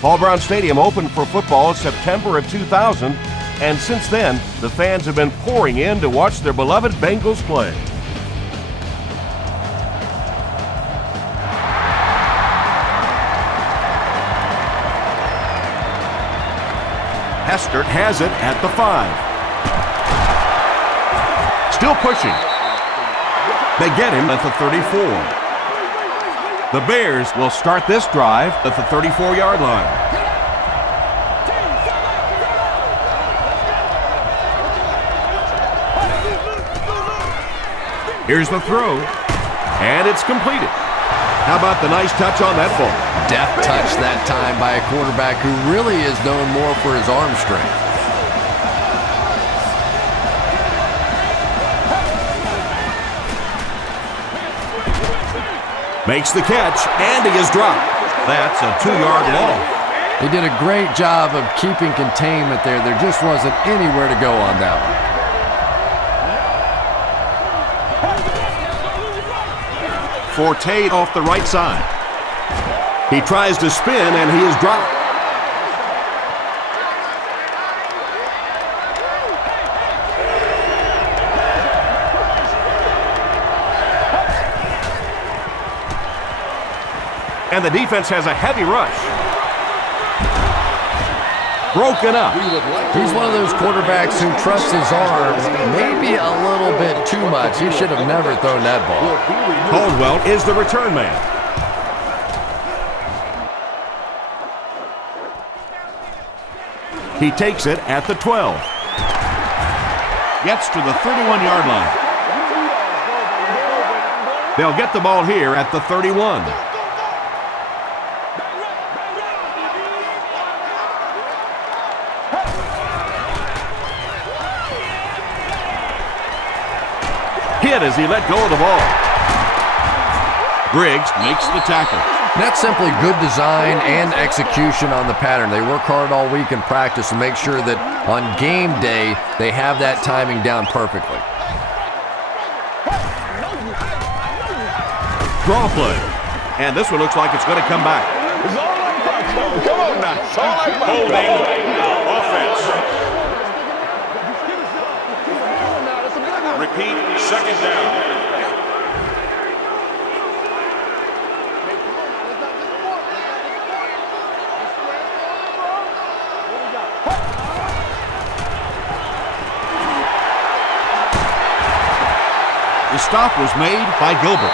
Paul Brown Stadium opened for football in September of 2000, and since then, the fans have been pouring in to watch their beloved Bengals play. Hestert has it at the 5. Still pushing. They get him at the 34. The Bears will start this drive at the 34-yard line. Here's the throw, and it's completed. How about the nice touch on that ball? Deft touch that time by a quarterback who really is known more for his arm strength. Makes the catch, and he is dropped. That's a 2-yard loss. He did a great job of keeping containment there. There just wasn't anywhere to go on that one. Forte off the right side. He tries to spin, and he is dropped. And the defense has a heavy rush. Broken up. He's one of those quarterbacks who trusts his arms maybe a little bit too much. He should have never thrown that ball. Caldwell is the return man. He takes it at the 12. Gets to the 31-yard line. They'll get the ball here at the 31. Hit as he let go of the ball. Briggs makes the tackle. That's simply good design and execution on the pattern. They work hard all week in practice to make sure that on game day they have that timing down perfectly. Draw play. And this one looks like it's going to come back. It's all like that. Come on now. It's all like that. Holding offense. Repeat, second down. The stop was made by Gilbert.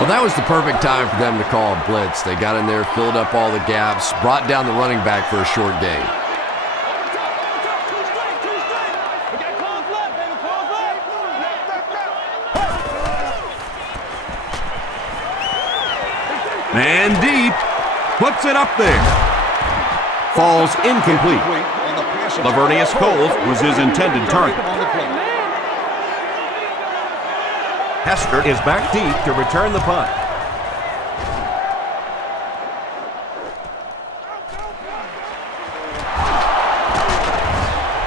Well, that was the perfect time for them to call a blitz. They got in there, filled up all the gaps, brought down the running back for a short gain. Man deep, puts it up there. Falls incomplete. Lavernius Coles was his intended target. Hestert is back deep to return the punt.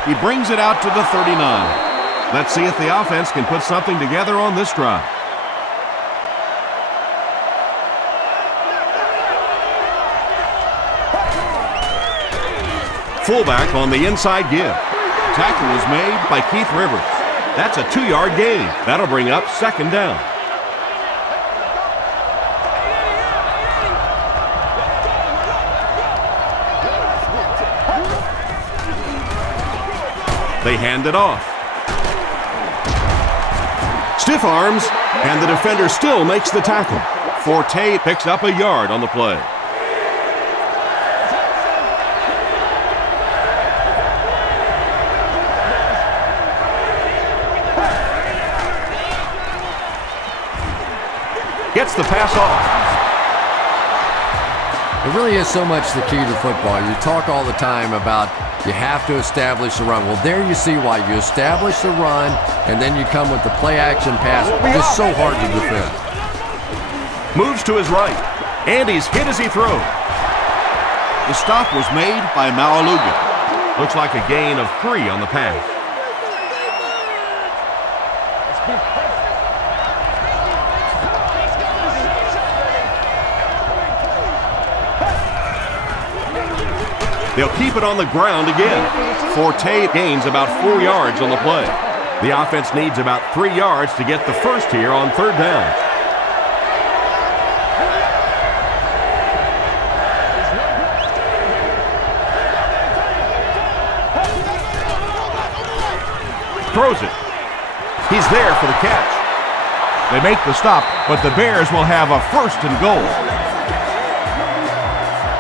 He brings it out to the 39. Let's see if the offense can put something together on this drive. Fullback on the inside give. Tackle was made by Keith Rivers. That's a 2-yard gain. That'll bring up second down. They hand it off. Stiff arms, and the defender still makes the tackle. Forte picks up a yard on the play. Gets the pass off. It really is so much the key to football. You talk all the time about you have to establish the run. Well, there you see why. You establish the run, and then you come with the play-action pass. It's so hard to defend. Moves to his right, and he's hit as he throws. The stop was made by Malaluga. Looks like a gain of 3 on the pass. They'll keep it on the ground again. Forte gains about 4 yards on the play. The offense needs about 3 yards to get the first here on third down. Throws it. He's there for the catch. They make the stop, but the Bears will have a first and goal.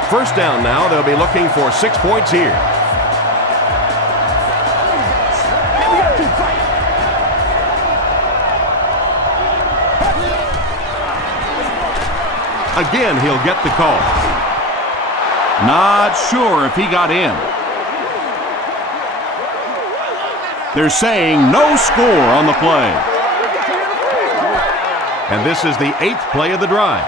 First down now. They'll be looking for 6 points here. Again, he'll get the call. Not sure if he got in. They're saying no score on the play. And this is the 8th play of the drive.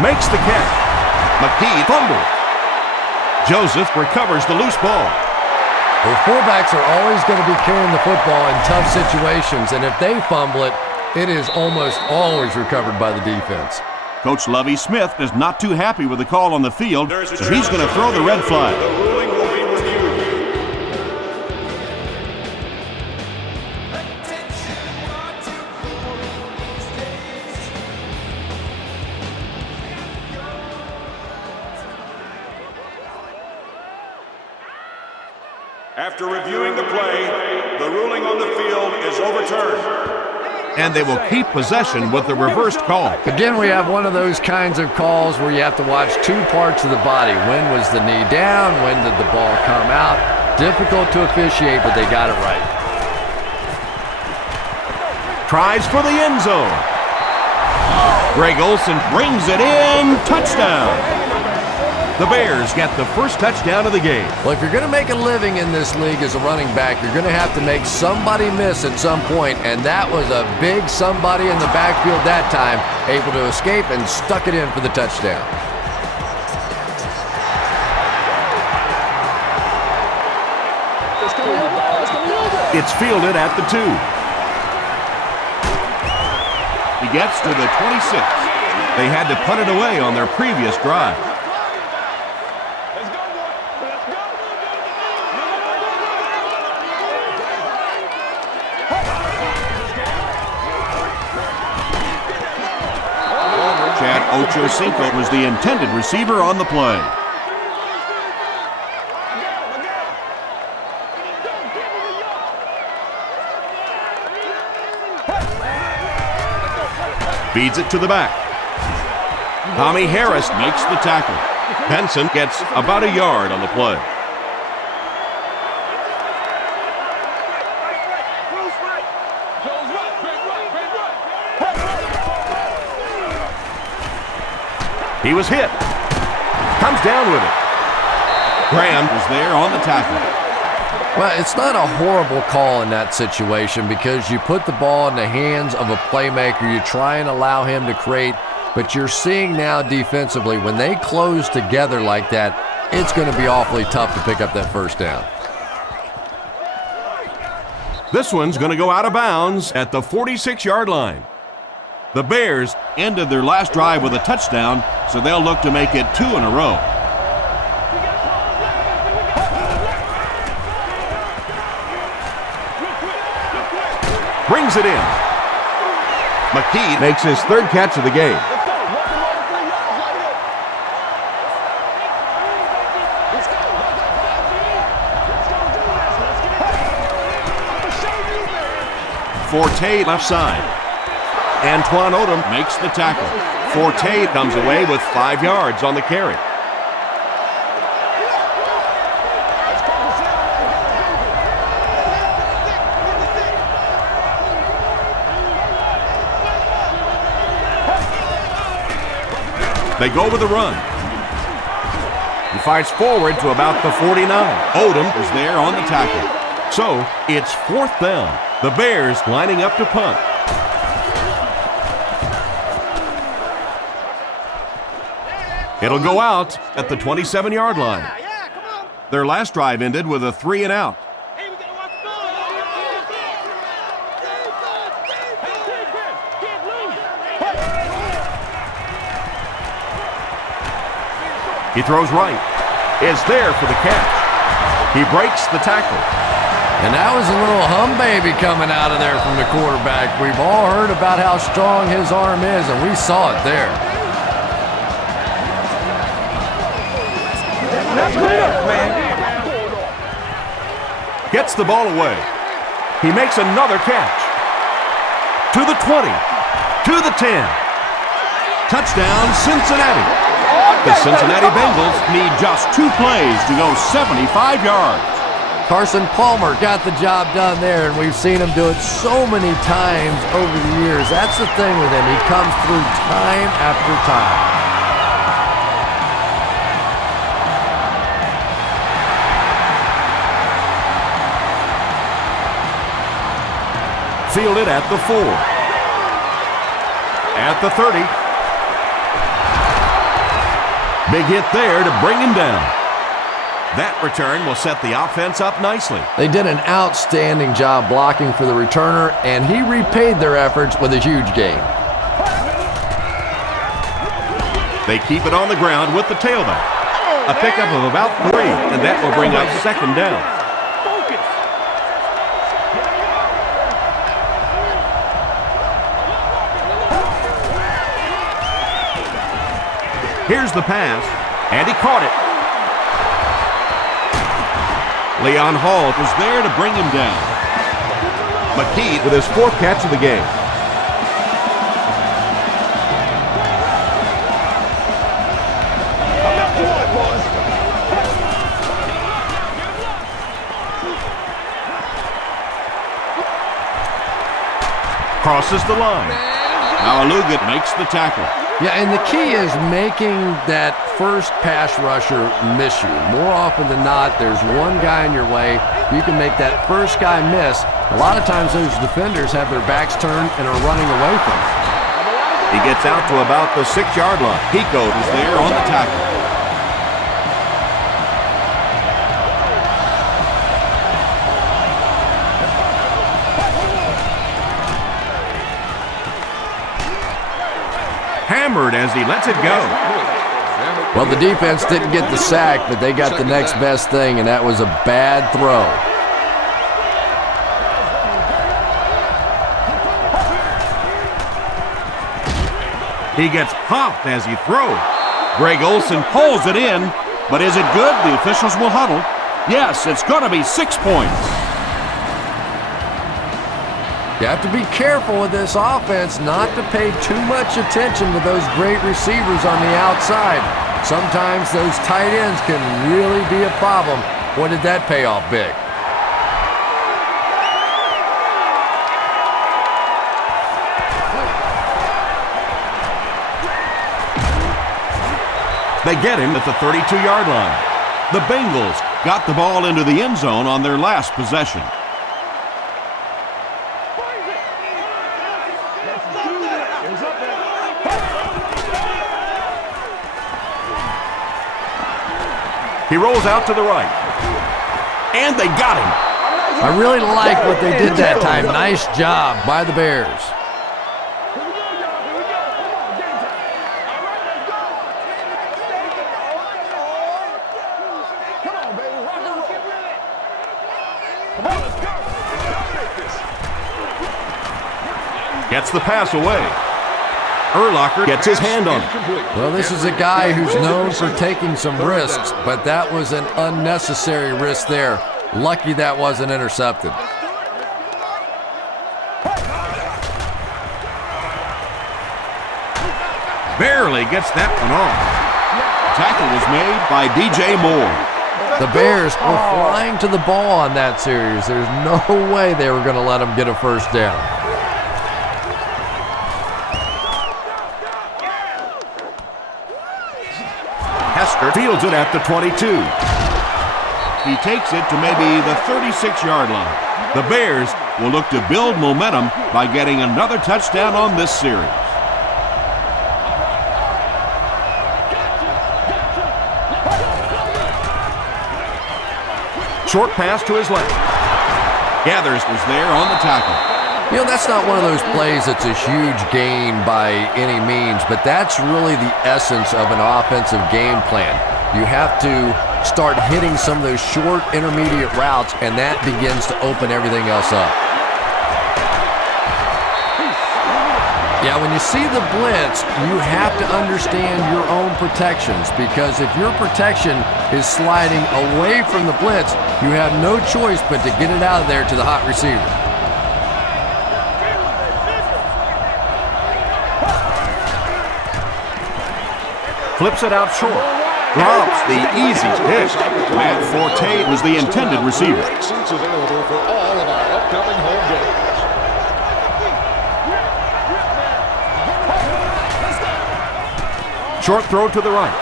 Makes the catch. McKee fumbles. Joseph recovers the loose ball. Well, fullbacks are always going to be carrying the football in tough situations, and if they fumble it, it is almost always recovered by the defense. Coach Lovie Smith is not too happy with the call on the field, so he's going to throw the red flag. The ruling will be reviewed. After reviewing the play, the ruling on the field is overturned. And they will keep possession with the reversed call. Again, we have one of those kinds of calls where you have to watch 2 parts of the body. When was the knee down? When did the ball come out? Difficult to officiate, but they got it right. Tries for the end zone. Greg Olsen brings it in. Touchdown. The Bears get the first touchdown of the game. Well, if you're going to make a living in this league as a running back, you're going to have to make somebody miss at some point, and that was a big somebody in the backfield that time, able to escape and stuck it in for the touchdown. It's fielded at the 2. He gets to the 26. They had to punt it away on their previous drive. Ochocinco was the intended receiver on the play. Feeds it to the back. Tommy Harris makes the tackle. Benson gets about a yard on the play. He was hit. Comes down with it. Graham is there on the tackle. Well, it's not a horrible call in that situation because you put the ball in the hands of a playmaker. You try and allow him to create, but you're seeing now defensively, when they close together like that, it's going to be awfully tough to pick up that first down. This one's going to go out of bounds at the 46-yard line. The Bears ended their last drive with a touchdown, so they'll look to make it 2 in a row. Brings it in. McKee makes his 3rd catch of the game. Forte left side. Antoine Odom makes the tackle. Forte comes away with 5 yards on the carry. They go with the run. He fights forward to about the 49. Odom is there on the tackle. So it's 4th down. The Bears lining up to punt. It'll go out at the 27-yard line. Their last drive ended with a 3-and-out. He throws right. Is there for the catch. He breaks the tackle. And that was a little hum baby coming out of there from the quarterback. We've all heard about how strong his arm is, and we saw it there. Gets the ball away. He makes another catch. To the 20. To the 10. Touchdown, Cincinnati. The Cincinnati Bengals need just 2 plays to go 75 yards. Carson Palmer got the job done there, and we've seen him do it so many times over the years. That's the thing with him. He comes through time after time. Fielded at the 4. At the 30. Big hit there to bring him down. That return will set the offense up nicely. They did an outstanding job blocking for the returner, and he repaid their efforts with a huge gain. They keep it on the ground with the tailback. A pickup of about 3, and that will bring up 2nd down. Here's the pass, and he caught it. Leon Hall was there to bring him down. McKee with his 4th catch of the game. Crosses the line. Now Alugat makes the tackle. Yeah, and the key is making that first pass rusher miss you. More often than not, there's one guy in your way. You can make that first guy miss. A lot of times those defenders have their backs turned and are running away from him. He gets out to about the 6-yard line. Pico is there on the tackle. Hammered as he lets it go. Well, the defense didn't get the sack, but they got the next best thing, and that was a bad throw. He gets popped as he throws. Greg Olsen pulls it in, but is it good? The officials will huddle. Yes, it's going to be 6 points. You have to be careful with this offense not to pay too much attention to those great receivers on the outside. Sometimes those tight ends can really be a problem. Boy, did that pay off big. They get him at the 32-yard line. The Bengals got the ball into the end zone on their last possession. He rolls out to the right. And they got him. I really like what they did that time. Nice job by the Bears. Gets the pass away. Urlacher gets his hand on it. Well, this is a guy who's known for taking some risks, but that was an unnecessary risk there. Lucky that wasn't intercepted. Barely gets that one off. Tackle was made by DJ Moore. The Bears were flying to the ball on that series. There's no way they were going to let them get a first down. Hester fields it at the 22. He takes it to maybe the 36-yard line. The Bears will look to build momentum by getting another touchdown on this series. Short pass to his left. Gathers was there on the tackle. You know, that's not one of those plays that's a huge gain by any means, but that's really the essence of an offensive game plan. You have to start hitting some of those short intermediate routes, and that begins to open everything else up. Yeah, when you see the blitz, you have to understand your own protections, because if your protection is sliding away from the blitz, you have no choice but to get it out of there to the hot receiver. Flips it out short. Drops the easy hit. Matt Forte was the intended receiver. Seats available for all of our upcoming home games. Short throw to the right.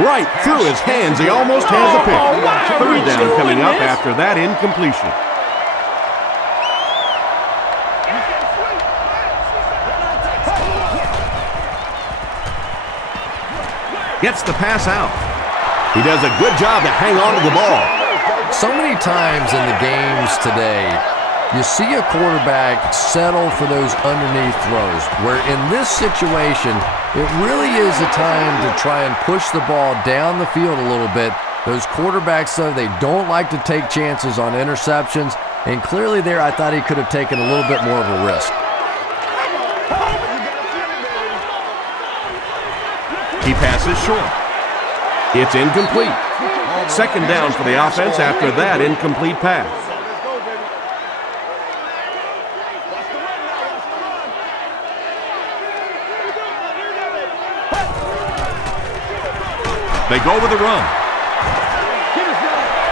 Right through his hands. He almost has a pick. Third down coming up after that incompletion. Gets the pass out. He does a good job to hang on to the ball. So many times in the games today, you see a quarterback settle for those underneath throws, where in this situation, it really is a time to try and push the ball down the field a little bit. Those quarterbacks, though, they don't like to take chances on interceptions, and clearly there I thought he could have taken a little bit more of a risk. He passes short. It's incomplete. Second down for the offense after that incomplete pass. They go with the run.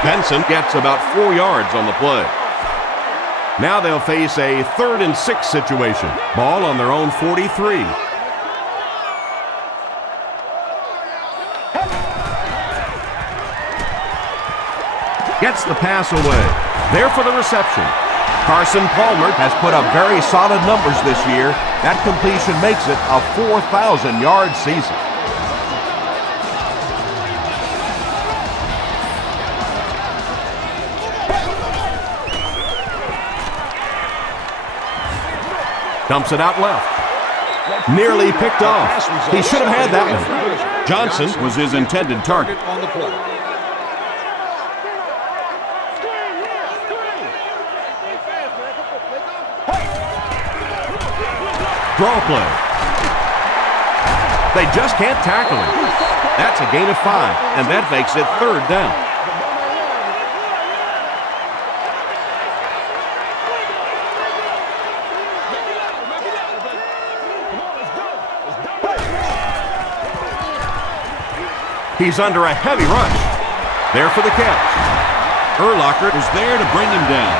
Benson gets about 4 yards on the play. Now they'll face a 3rd and 6 situation. Ball on their own 43. Gets the pass away. There for the reception. Carson Palmer has put up very solid numbers this year. That completion makes it a 4,000-yard season. Dumps it out left. Nearly picked off. He should have had that one. Johnson was his intended target. On the play. Draw play. They just can't tackle him. That's a gain of 5, and that makes it 3rd down. He's under a heavy rush. There for the catch. Urlacher is there to bring him down.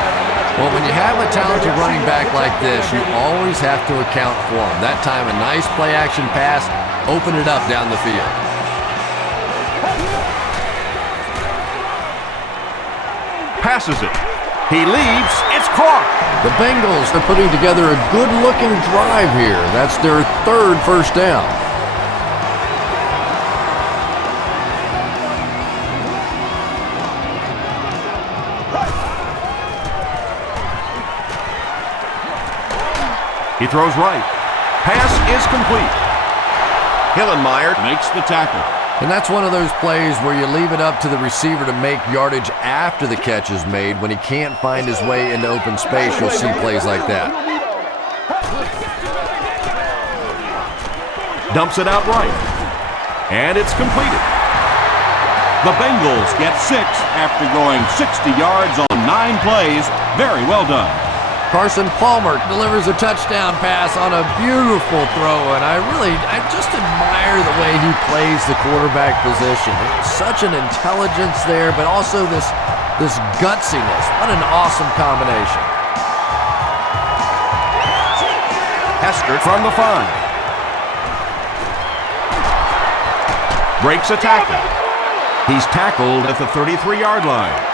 Well, when you have a talented running back like this, you always have to account for him. That time, a nice play-action pass opened it up down the field. Passes it. He leaves. It's caught. The Bengals are putting together a good-looking drive here. That's their 3rd first down. He throws right. Pass is complete. Hillenmeyer makes the tackle. And that's one of those plays where you leave it up to the receiver to make yardage after the catch is made. When he can't find his way into open space, you'll see plays like that. Dumps it out right. And it's completed. The Bengals get 6 after going 60 yards on 9 plays. Very well done. Carson Palmer delivers a touchdown pass on a beautiful throw, and I just admire the way he plays the quarterback position. Such an intelligence there, but also this gutsiness. What an awesome combination. Hester from the 5. Breaks a tackle. He's tackled at the 33-yard line.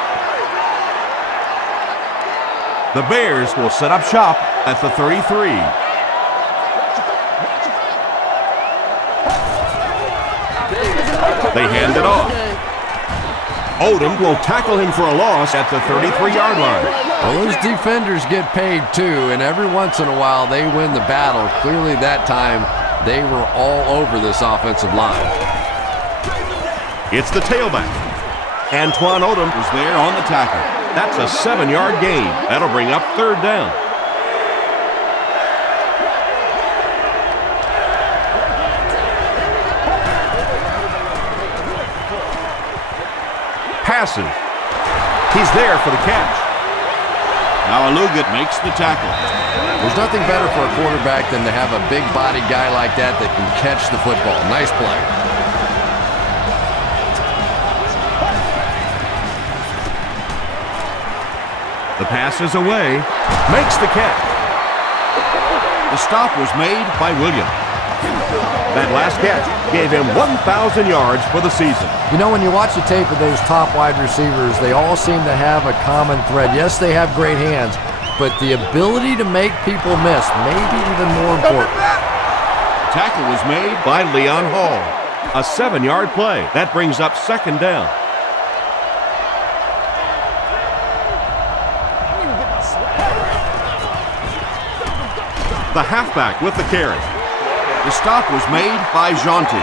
The Bears will set up shop at the 33. They hand it off. Odom will tackle him for a loss at the 33-yard line. Well, those defenders get paid too, and every once in a while they win the battle. Clearly that time they were all over this offensive line. It's the tailback. Antoine Odom is there on the tackle. That's a 7-yard gain. That'll bring up 3rd down. Passes. He's there for the catch. Now Alugat makes the tackle. There's nothing better for a quarterback than to have a big body guy like that that can catch the football. Nice play. The pass is away. Makes the catch. The stop was made by Williams. That last catch gave him 1,000 yards for the season. You know, when you watch the tape of those top wide receivers, they all seem to have a common thread. Yes, they have great hands, but the ability to make people miss may be even more important. Tackle was made by Leon Hall. A 7-yard play. That brings up 2nd down. The halfback with the carry. The stop was made by Jonty.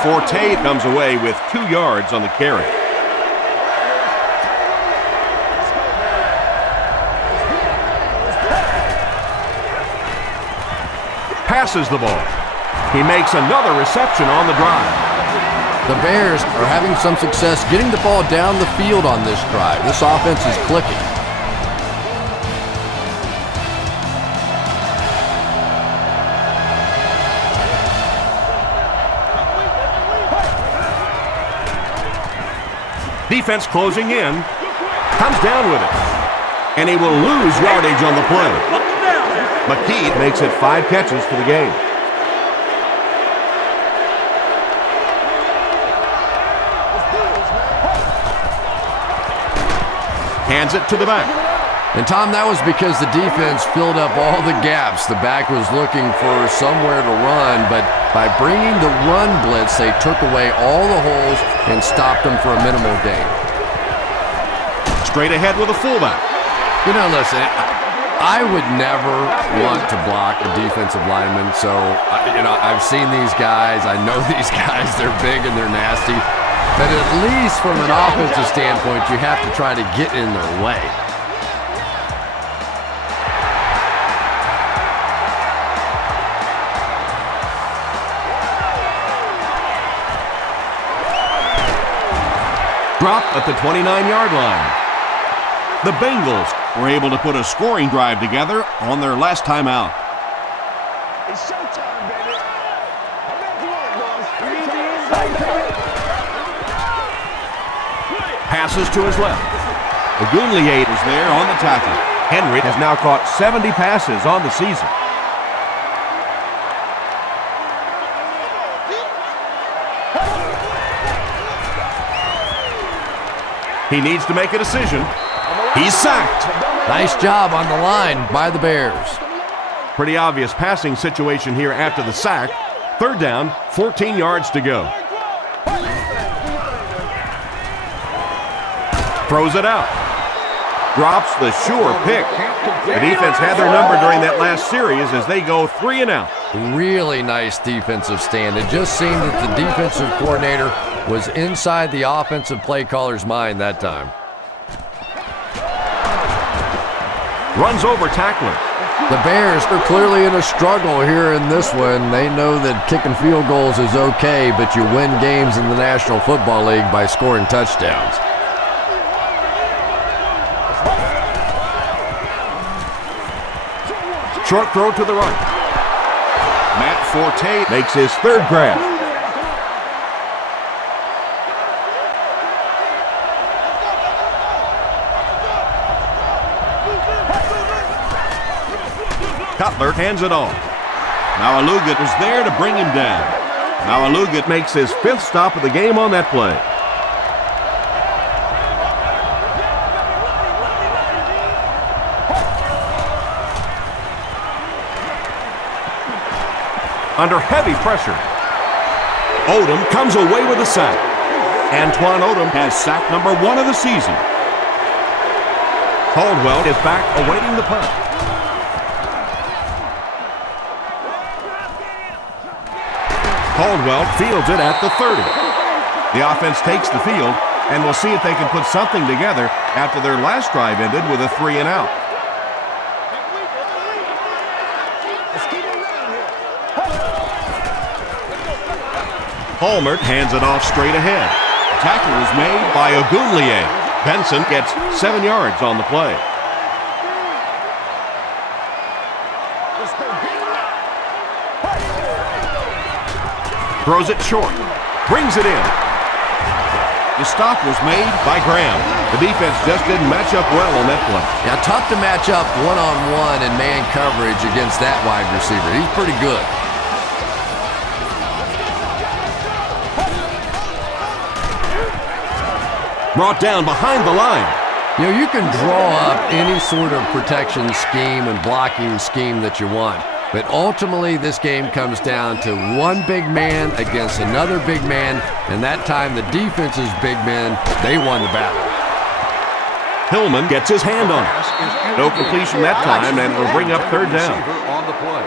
Forte comes away with 2 yards on the carry. Passes the ball. He makes another reception on the drive. The Bears are having some success getting the ball down the field on this drive. This offense is clicking. Defense closing in. Comes down with it. And he will lose yardage on the play. McKee makes it 5 catches for the game. Hands it to the back. And Tom, that was because the defense filled up all the gaps. The back was looking for somewhere to run, but by bringing the run blitz, they took away all the holes and stopped them for a minimal gain. Straight ahead with a fullback. You know, listen, I would never want to block a defensive lineman, so, I've seen these guys. I know these guys. They're big and they're nasty. But at least from an offensive standpoint, you have to try to get in their way. Dropped at the 29-yard line. The Bengals were able to put a scoring drive together on their last time out. It's showtime, baby. I'm back to work, boys. Passes to his left. Ogunleye is there on the tackle. Henry has now caught 70 passes on the season. He needs to make a decision. He's sacked. Nice job on the line by the Bears. Pretty obvious passing situation here after the sack. 3rd down, 14 yards to go. Throws it out. Drops the sure pick. The defense had their number during that last series as they go 3 and out. Really nice defensive stand. It just seemed that the defensive coordinator was inside the offensive play caller's mind that time. Runs over tackler. The Bears are clearly in a struggle here in this one. They know that kicking field goals is okay, but you win games in the National Football League by scoring touchdowns. Short throw to the right. Matt Forte makes his 3rd grab. Cutler hands it off. Now Alugat is there to bring him down. Now Alugat makes his 5th stop of the game on that play. Under heavy pressure. Odom comes away with a sack. Antoine Odom has sack number 1 of the season. Caldwell is back awaiting the punt. Caldwell fields it at the 30. The offense takes the field, and we'll see if they can put something together after their last drive ended with a 3 and out. Palmer hands it off straight ahead. Tackle is made by Ogunleye. Benson gets 7 yards on the play. Throws it short. Brings it in. The stop was made by Graham. The defense just didn't match up well on that play. Yeah, tough to match up one-on-one and man coverage against that wide receiver. He's pretty good. Brought down behind the line. You know, you can draw up any sort of protection scheme and blocking scheme that you want. But ultimately, this game comes down to one big man against another big man, and that time the defense's big men, they won the battle. Hillman gets his hand on it. No completion that time, and it'll bring up 3rd down. On the play.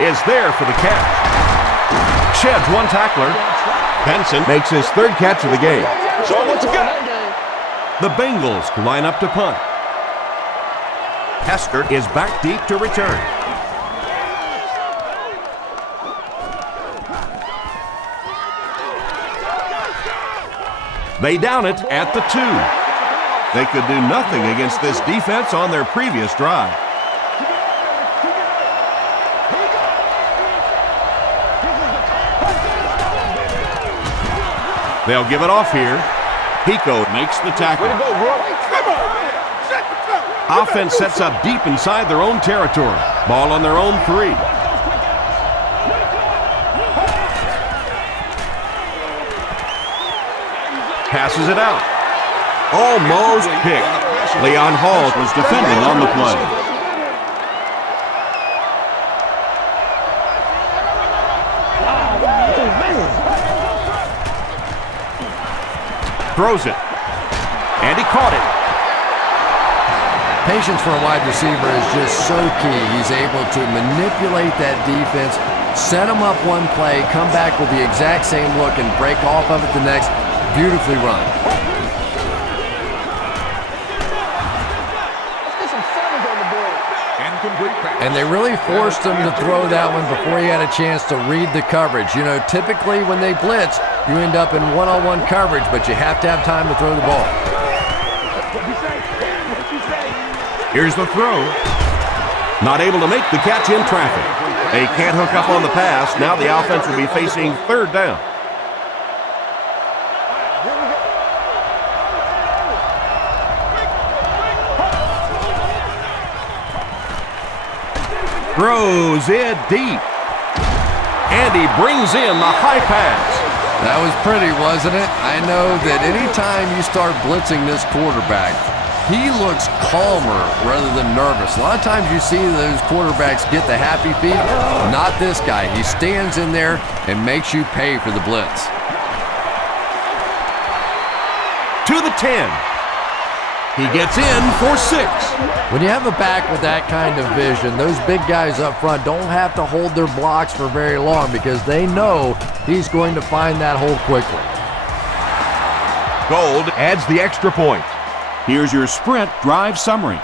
Is there for the catch. Sheds one tackler. Benson makes his 3rd catch of the game. So what's good? The Bengals line up to punt. Hester is back deep to return. They down it at the 2. They could do nothing against this defense on their previous drive. They'll give it off here. Pico makes the tackle. Offense sets up deep inside their own territory. Ball on their own 3. Passes it out. Almost picked. Leon Hall was defending on the play. Throws it. And he caught it. Patience for a wide receiver is just so key. He's able to manipulate that defense, set them up one play, come back with the exact same look, and break off of it the next. Beautifully run. And they really forced him to throw that one before he had a chance to read the coverage. You know, typically when they blitz, you end up in one-on-one coverage, but you have to have time to throw the ball. Here's the throw. Not able to make the catch in traffic. They can't hook up on the pass. Now the offense will be facing 3rd down. Throws it deep. And he brings in the high pass. That was pretty, wasn't it? I know that anytime you start blitzing this quarterback, he looks calmer rather than nervous. A lot of times you see those quarterbacks get the happy feet. Not this guy. He stands in there and makes you pay for the blitz. To the 10. He gets in for 6. When you have a back with that kind of vision, those big guys up front don't have to hold their blocks for very long because they know he's going to find that hole quickly. Gold adds the extra point. Here's your sprint drive summary.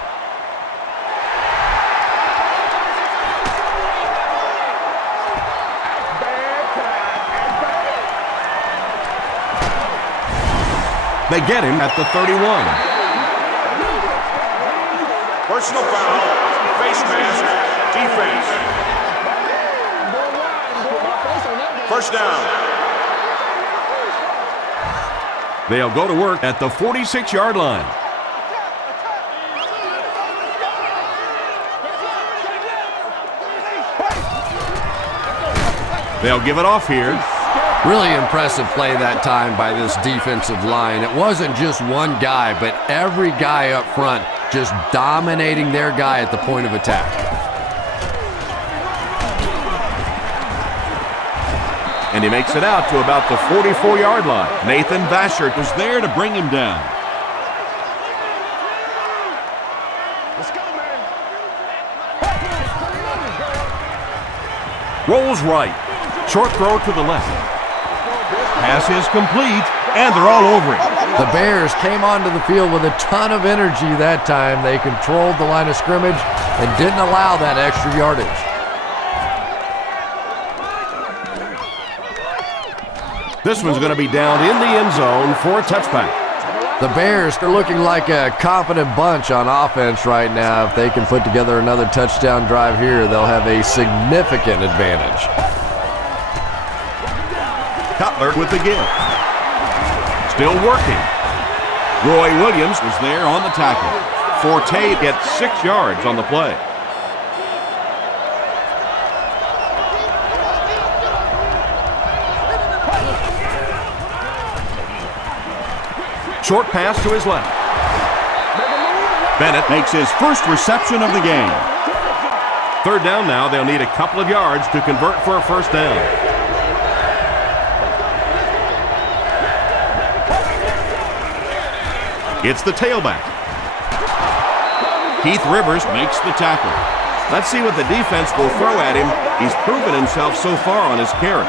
They get him at the 31. Personal foul, face mask, defense. 1st down. They'll go to work at the 46-yard line. They'll give it off here. Really impressive play that time by this defensive line. It wasn't just one guy, but every guy up front just dominating their guy at the point of attack. And he makes it out to about the 44-yard line. Nathan Vashert was there to bring him down. Let's go, man. Rolls right. Short throw to the left. Pass is complete, and they're all over it. The Bears came onto the field with a ton of energy that time. They controlled the line of scrimmage and didn't allow that extra yardage. This one's going to be down in the end zone for a touchback. The Bears are looking like a confident bunch on offense right now. If they can put together another touchdown drive here, they'll have a significant advantage. Cutler with the give. Still working. Roy Williams was there on the tackle. Forte gets 6 yards on the play. Short pass to his left. Bennett makes his first reception of the game. Third down now. They'll need a couple of yards to convert for a first down. It's the tailback. Keith Rivers makes the tackle. Let's see what the defense will throw at him. He's proven himself so far on his carry.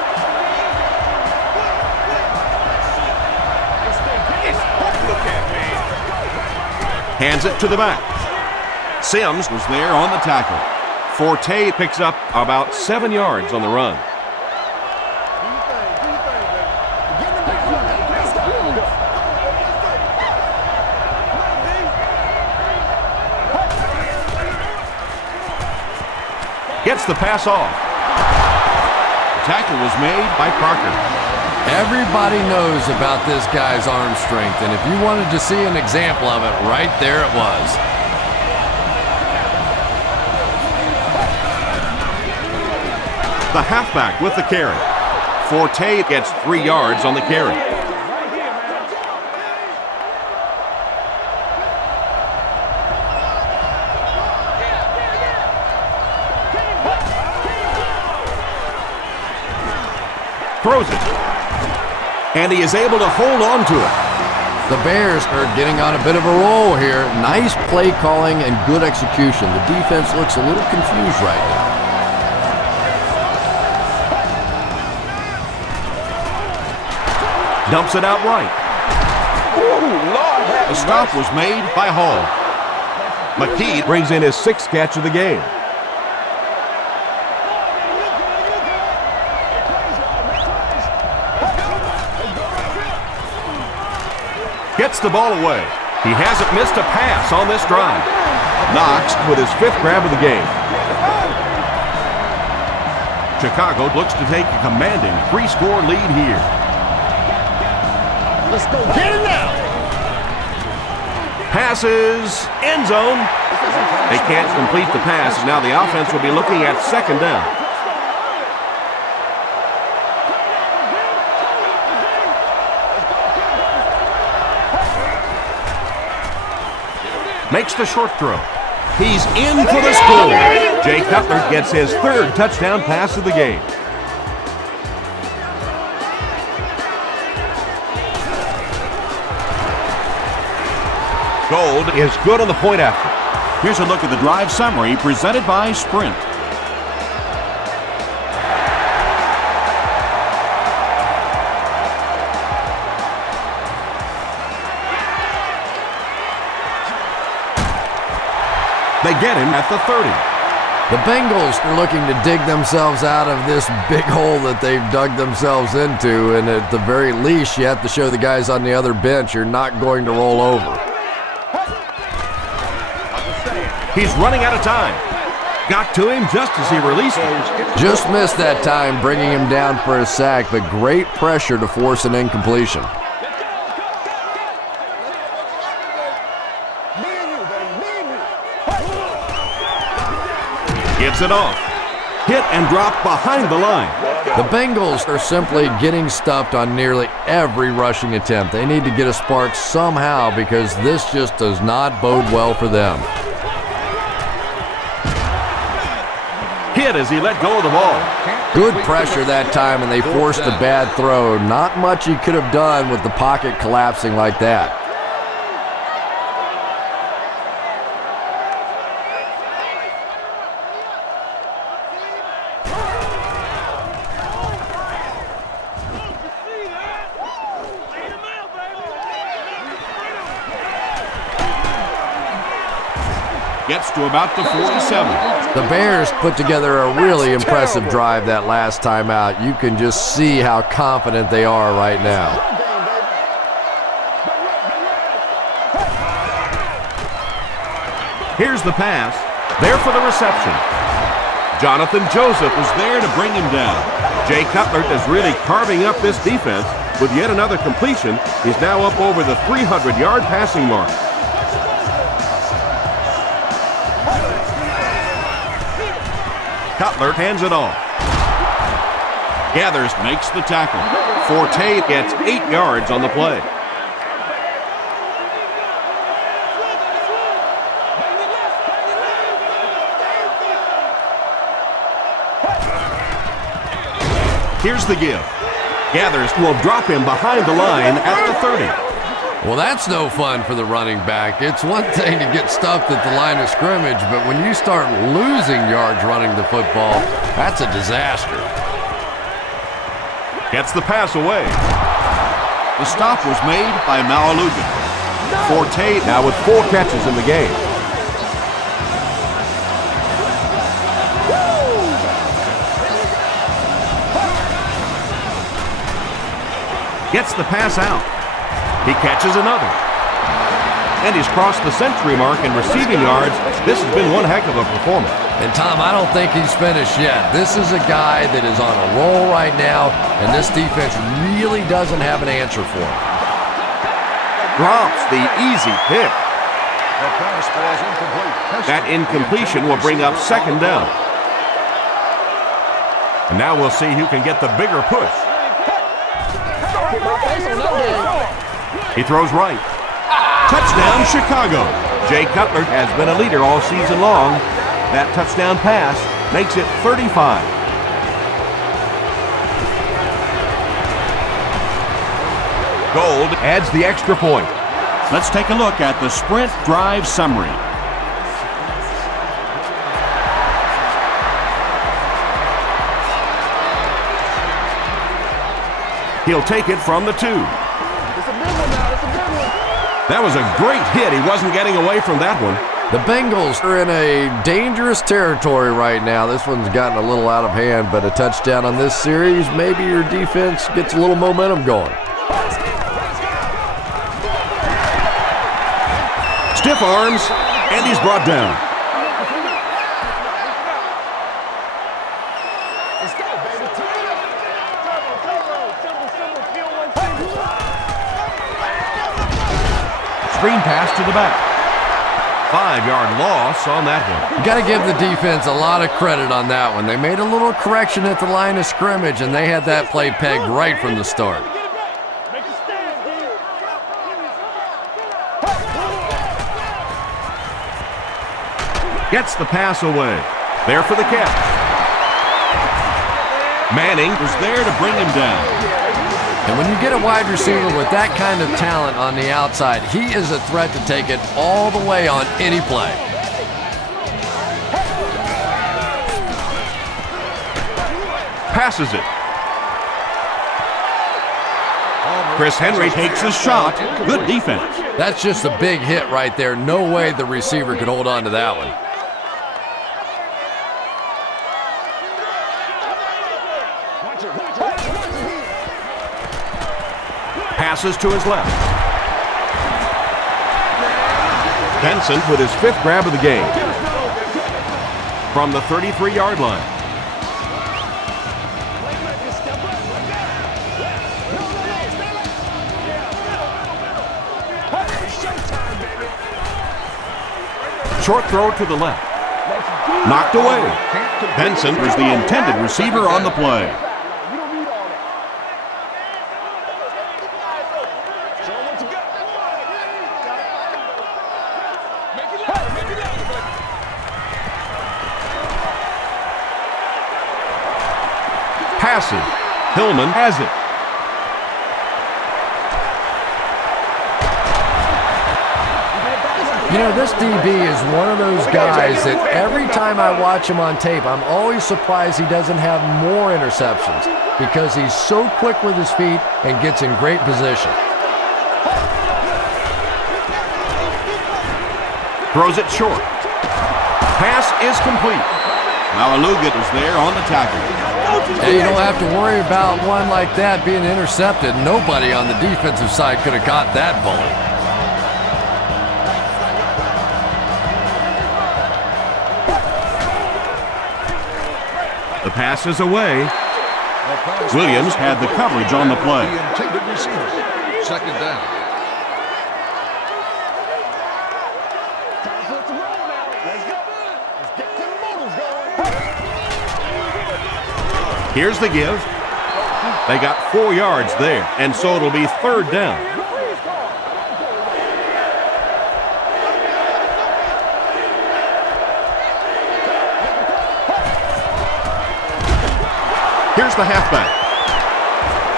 Hands it to the back. Sims was there on the tackle. Forte picks up about 7 yards on the run. Gets the pass off. The tackle was made by Parker. Everybody knows about this guy's arm strength, and if you wanted to see an example of it, right there it was. The halfback with the carry. Forte gets 3 yards on the carry. Throws it. And he is able to hold on to it. The Bears are getting on a bit of a roll here. Nice play calling and good execution. The defense looks a little confused right now. Dumps it out right. The stop was made by Hall. McKee brings in his 6th catch of the game. Gets the ball away. He hasn't missed a pass on this drive. Knox with his 5th grab of the game. Chicago looks to take a commanding 3-score lead here. Let's go. Get it now. Passes. End zone. They can't complete the pass, and now the offense will be looking at 2nd down. Makes the short throw. He's in for the score. Jay Cutler gets his 3rd touchdown pass of the game. Gold is good on the point after. Here's a look at the drive summary presented by Sprint. They get him at the 30. The Bengals are looking to dig themselves out of this big hole that they've dug themselves into, and at the very least, you have to show the guys on the other bench you're not going to roll over. He's running out of time. Got to him just as he released it. Just missed that time, bringing him down for a sack, but great pressure to force an incompletion. Gives it off. Hit and drop behind the line. The Bengals are simply getting stuffed on nearly every rushing attempt. They need to get a spark somehow because this just does not bode well for them. Hit as he let go of the ball. Good pressure that time, and they forced a bad throw. Not much he could have done with the pocket collapsing like that. Gets to about the 47. The Bears put together a really impressive drive that last time out. You can just see how confident they are right now. Here's the pass. There for the reception. Jonathan Joseph was there to bring him down. Jay Cutler is really carving up this defense with yet another completion. He's now up over the 300-yard passing mark. Cutler hands it off. Gathers, makes the tackle. Forte gets 8 yards on the play. Here's the give. Gathers will drop him behind the line at the 30. Well, that's no fun for the running back. It's one thing to get stuffed at the line of scrimmage, but when you start losing yards running the football, that's a disaster. Gets the pass away. The stop was made by Malaluga. Forte now with 4 catches in the game. Gets the pass out. He catches another. And he's crossed the century mark in receiving yards. This has been one heck of a performance. And Tom, I don't think he's finished yet. This is a guy that is on a roll right now, and this defense really doesn't have an answer for him. Drops the easy pick. That incompletion will bring up second down. And now we'll see who can get the bigger push. He throws right. Touchdown, Chicago. Jay Cutler has been a leader all season long. That touchdown pass makes it 35. Gold adds the extra point. Let's take a look at the sprint drive summary. He'll take it from the 2. That was a great hit. He wasn't getting away from that one. The Bengals are in a dangerous territory right now. This one's gotten a little out of hand, but a touchdown on this series, maybe your defense gets a little momentum going. Stiff arms, and he's brought down. Screen pass to the back. 5-yard loss on that one. You got to give the defense a lot of credit on that one. They made a little correction at the line of scrimmage, and they had that play pegged right from the start. Gets the pass away. There for the catch. Manning was there to bring him down. And when you get a wide receiver with that kind of talent on the outside, he is a threat to take it all the way on any play. Passes it. Chris Henry takes his shot. Good defense. That's just a big hit right there. No way the receiver could hold on to that one. Passes to his left. Benson with his 5th grab of the game. From the 33-yard line. Short throw to the left. Knocked away. Benson was the intended receiver on the play. passes. Hillman has it. You know, this DB is one of those guys that every time I watch him on tape, I'm always surprised he doesn't have more interceptions because he's so quick with his feet and gets in great position. Throws it short. Pass is complete. Malaluga is there on the tackle. And you don't have to worry about one like that being intercepted. Nobody on the defensive side could have caught that bullet. The pass is away. Williams had the coverage on the play. The intended receiver. Second down. Time for it to roll now. Let's go. Let's get them motors going. Here's the give. They got 4 yards there, and so it'll be third down. Here's the halfback.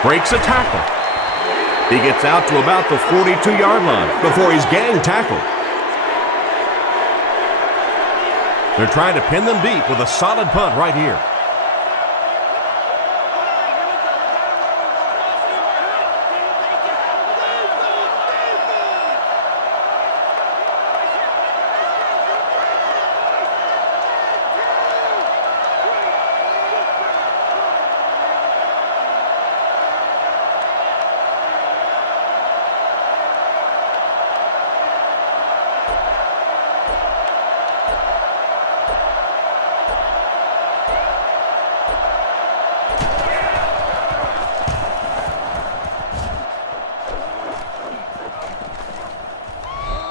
Breaks a tackle. He gets out to about the 42-yard line before he's gang tackled. They're trying to pin them deep with a solid punt right here.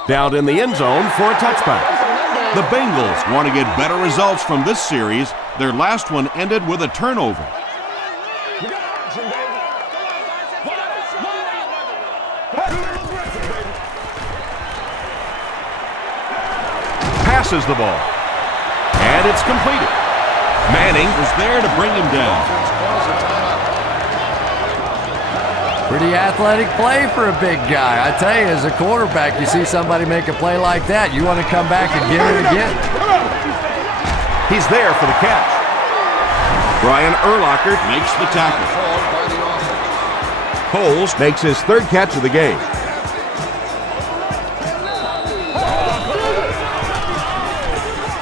Down in the end zone for a touchback. The Bengals want to get better results from this series. Their last one ended with a turnover. Passes the ball. And it's completed. Manning was there to bring him down. Pretty athletic play for a big guy. I tell you, as a quarterback, you see somebody make a play like that, you want to come back and get it again. He's there for the catch. Brian Urlacher makes the tackle. Coles makes his third catch of the game.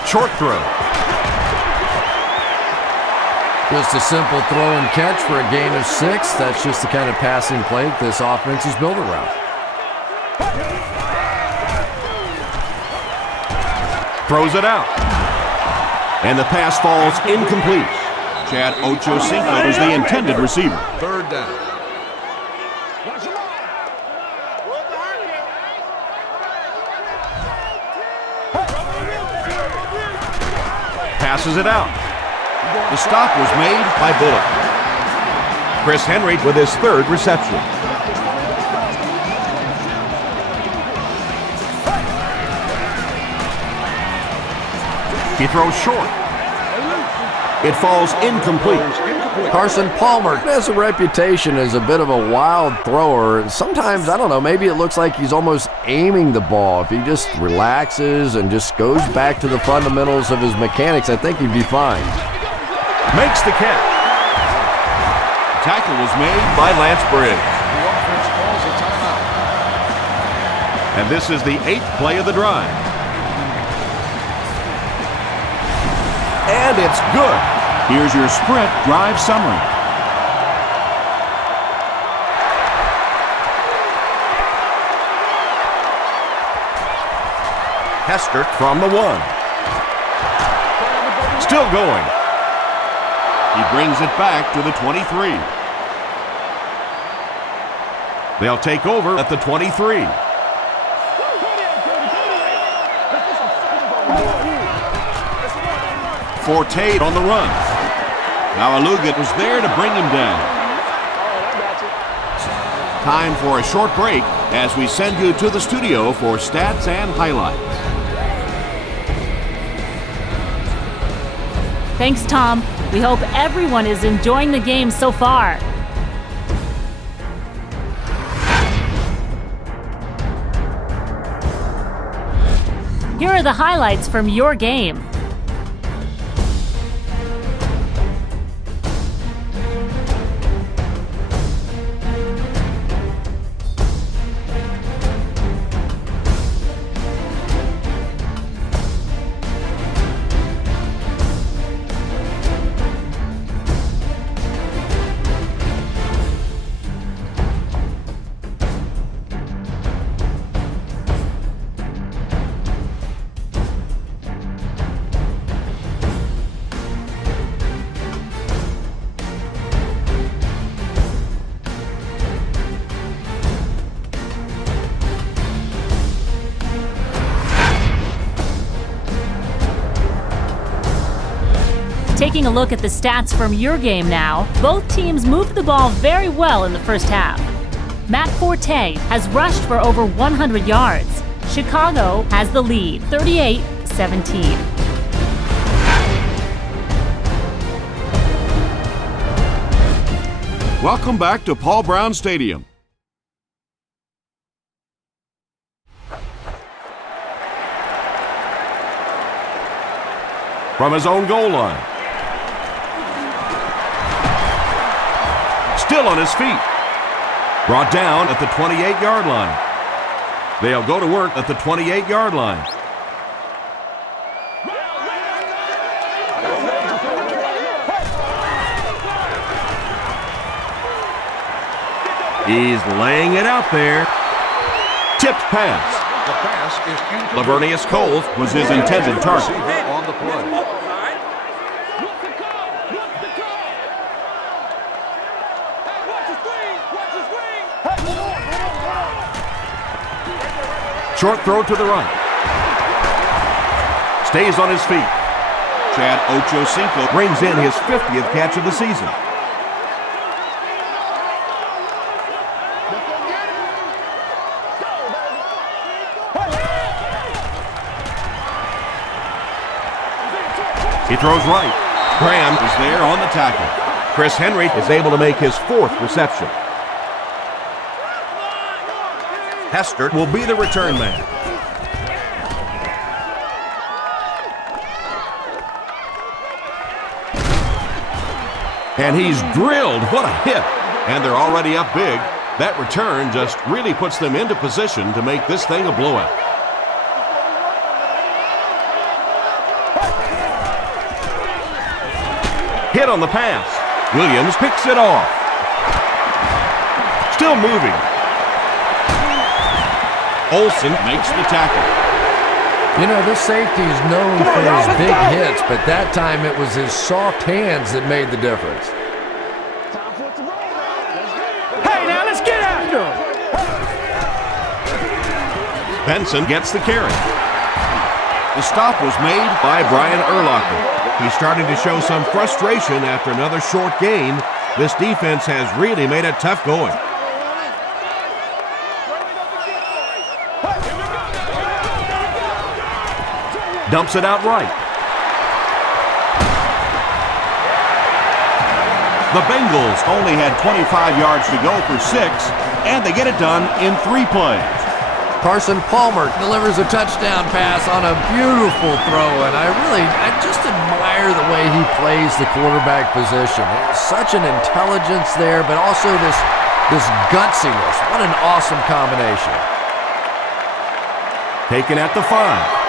Short throw. Just a simple throw and catch for a gain of 6. That's just the kind of passing play that this offense is built around. Throws it out. And the pass falls incomplete. Chad Ochocinco is the intended receiver. Third down. Passes it out. The stop was made by Bullock. Chris Henry with his third reception. He throws short. It falls incomplete. Carson Palmer has a reputation as a bit of a wild thrower. Sometimes, I don't know, maybe it looks like he's almost aiming the ball. If he just relaxes and just goes back to the fundamentals of his mechanics, I think he'd be fine. Makes the catch. Tackle was made by Lance Briggs. The offense calls a timeout. And this is the 8th play of the drive. And it's good. Here's your sprint drive summary. Hester from the 1. Still going. He brings it back to the 23. They'll take over at the 23. Forte on the run. Malaluga was there to bring him down. Time for a short break as we send you to the studio for stats and highlights. Thanks, Tom. We hope everyone is enjoying the game so far. Here are the highlights from your game. Taking a look at the stats from your game now, both teams moved the ball very well in the first half. Matt Forte has rushed for over 100 yards. Chicago has the lead, 38-17. Welcome back to Paul Brown Stadium. From his own goal line. Still on his feet. Brought down at the 28-yard line. They'll go to work at the 28-yard line. He's laying it out there. Tipped pass. The pass is incomplete. Lavernius Coles was his intended target. Receiver on the play. Short throw to the right. Stays on his feet. Chad Ochocinco brings in his 50th catch of the season. He throws right. Graham is there on the tackle. Chris Henry is able to make his 4th reception. Hester will be the return man. And he's drilled. What a hit. And they're already up big. That return just really puts them into position to make this thing a blowout. Hit on the pass. Williams picks it off. Still moving. Olsen makes the tackle. You know, this safety is known for his big hits, but that time it was his soft hands that made the difference. Hey, now let's get after him. Benson gets the carry. The stop was made by Brian Urlacher. He's starting to show some frustration after another short gain. This defense has really made it tough going. Dumps it out right. The Bengals only had 25 yards to go for 6, and they get it done in 3 plays. Carson Palmer delivers a touchdown pass on a beautiful throw, and I just admire the way he plays the quarterback position. There's such an intelligence there, but also this gutsiness. What an awesome combination. Taken at the 5.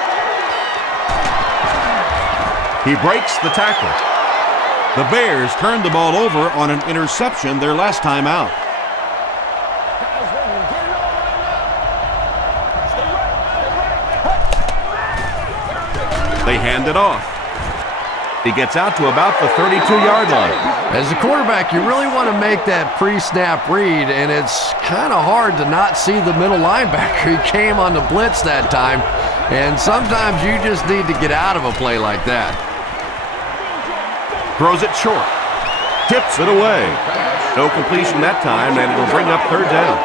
He breaks the tackle. The Bears turned the ball over on an interception their last time out. They hand it off. He gets out to about the 32-yard line. As a quarterback, you really want to make that pre-snap read, and it's kind of hard to not see the middle linebacker. He came on the blitz that time, and sometimes you just need to get out of a play like that. Throws it short. Tips it away. No completion that time, and it'll bring up 3rd down.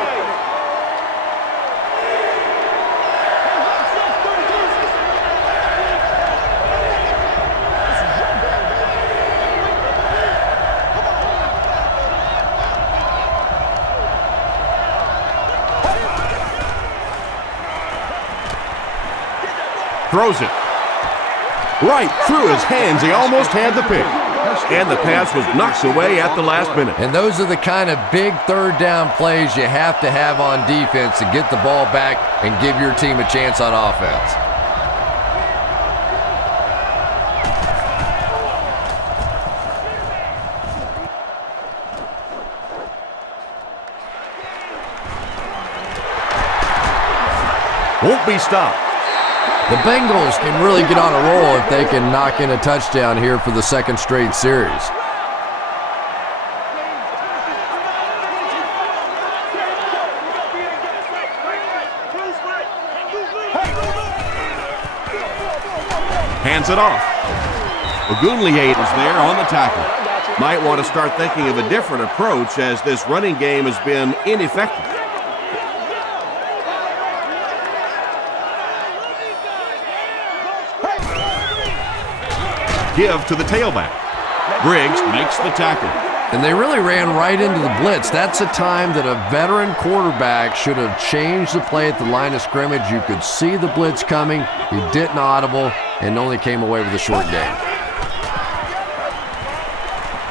Throws it. Right through his hands. He almost had the pick. And the pass was knocked away at the last minute. And those are the kind of big third down plays you have to have on defense to get the ball back and give your team a chance on offense. Won't be stopped. The Bengals can really get on a roll if they can knock in a touchdown here for the second straight series. Hands it off. Ogunleye is there on the tackle. Might want to start thinking of a different approach as this running game has been ineffective. Give to the tailback. Briggs makes the tackle. And they really ran right into the blitz. That's a time that a veteran quarterback should have changed the play at the line of scrimmage. You could see the blitz coming. He didn't audible and only came away with a short gain.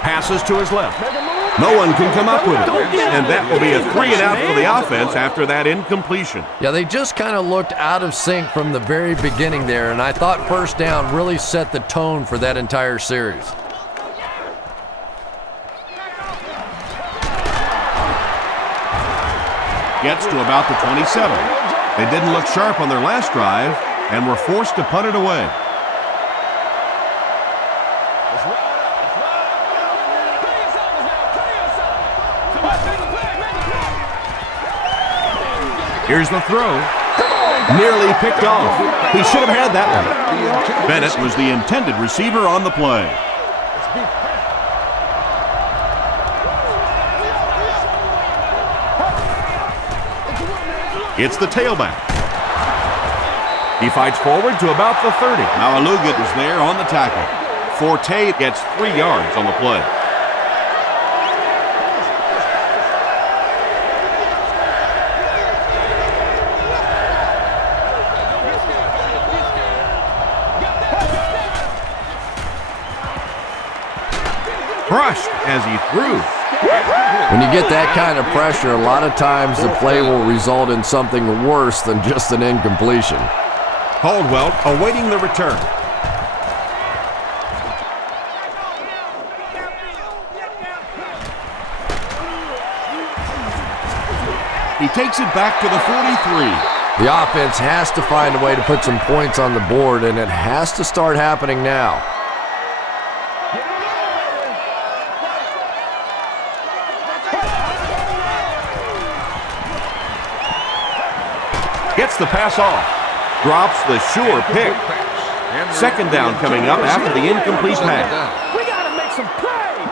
Passes to his left. No one can come up with it. And that will be a 3-and-out for the offense after that incompletion. Yeah, they just kind of looked out of sync from the very beginning there, and I thought first down really set the tone for that entire series. Gets to about the 27. They didn't look sharp on their last drive and were forced to punt it away. Here's the throw. Nearly picked off. He should have had that one. Bennett was the intended receiver on the play. It's the tailback. He fights forward to about the 30. Now Aluga is there on the tackle. Forte gets 3 yards on the play. Crushed as he threw. When you get that kind of pressure, a lot of times the play will result in something worse than just an incompletion. Caldwell awaiting the return. He takes it back to the 43. The offense has to find a way to put some points on the board, and it has to start happening now. Gets the pass off. Drops the sure pick. Second down coming up after the incomplete pass. We gotta make some plays.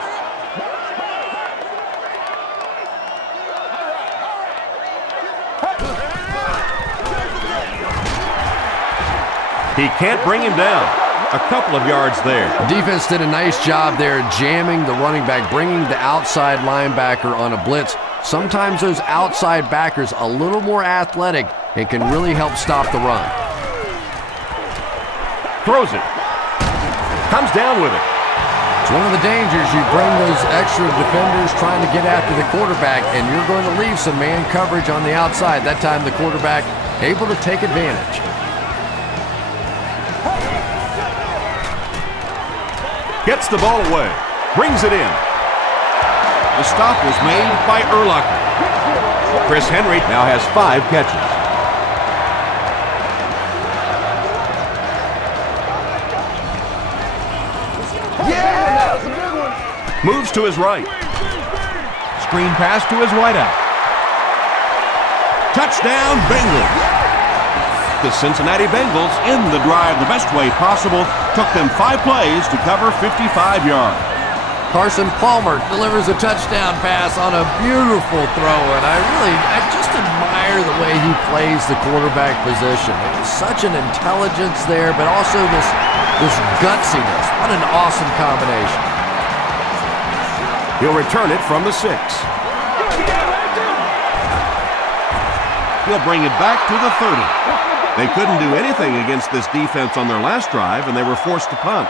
He can't bring him down. A couple of yards there. The defense did a nice job there jamming the running back, bringing the outside linebacker on a blitz. Sometimes those outside backers a little more athletic and can really help stop the run. Throws it. Comes down with it. It's one of the dangers. You bring those extra defenders trying to get after the quarterback, and you're going to leave some man coverage on the outside. That time the quarterback able to take advantage. Gets the ball away. Brings it in. The stop was made by Urlacher. Chris Henry now has 5 catches. Moves to his right. Screen pass to his wideout. Touchdown, Bengals. The Cincinnati Bengals in the drive the best way possible. Took them 5 plays to cover 55 yards. Carson Palmer delivers a touchdown pass on a beautiful throw, and I just admire the way he plays the quarterback position. There's such an intelligence there, but also this gutsiness. What an awesome combination. He'll return it from the 6. He'll bring it back to the 30. They couldn't do anything against this defense on their last drive, and they were forced to punt.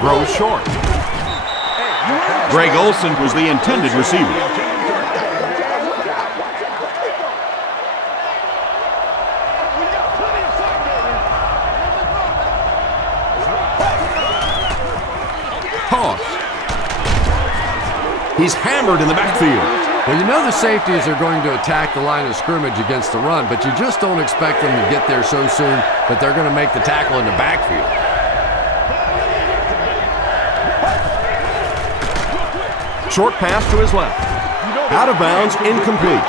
Throw short. Greg Olsen was the intended receiver. Toss. He's hammered in the backfield. Well, you know the safeties are going to attack the line of scrimmage against the run, but you just don't expect them to get there so soon that they're going to make the tackle in the backfield. Short pass to his left. Out of bounds, incomplete.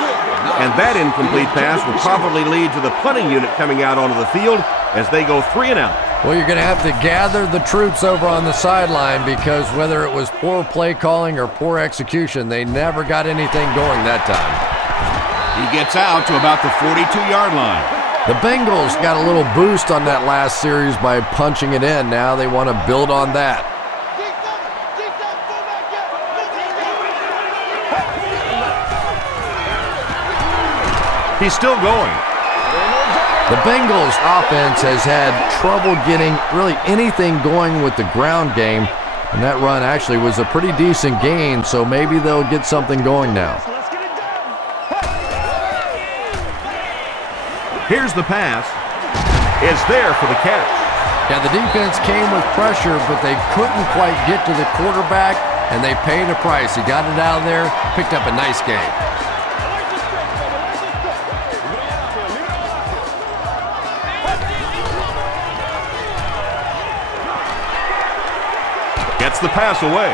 And that incomplete pass will probably lead to the punting unit coming out onto the field as they go 3 and out. Well, you're going to have to gather the troops over on the sideline because whether it was poor play calling or poor execution, they never got anything going that time. He gets out to about the 42-yard line. The Bengals got a little boost on that last series by punching it in. Now they want to build on that. He's still going. The Bengals offense has had trouble getting really anything going with the ground game, and that run actually was a pretty decent gain, so maybe they'll get something going now. Here's the pass. It's there for the catch. Yeah, the defense came with pressure, but they couldn't quite get to the quarterback, and they paid a price. He got it out of there, picked up a nice game. Gets the pass away.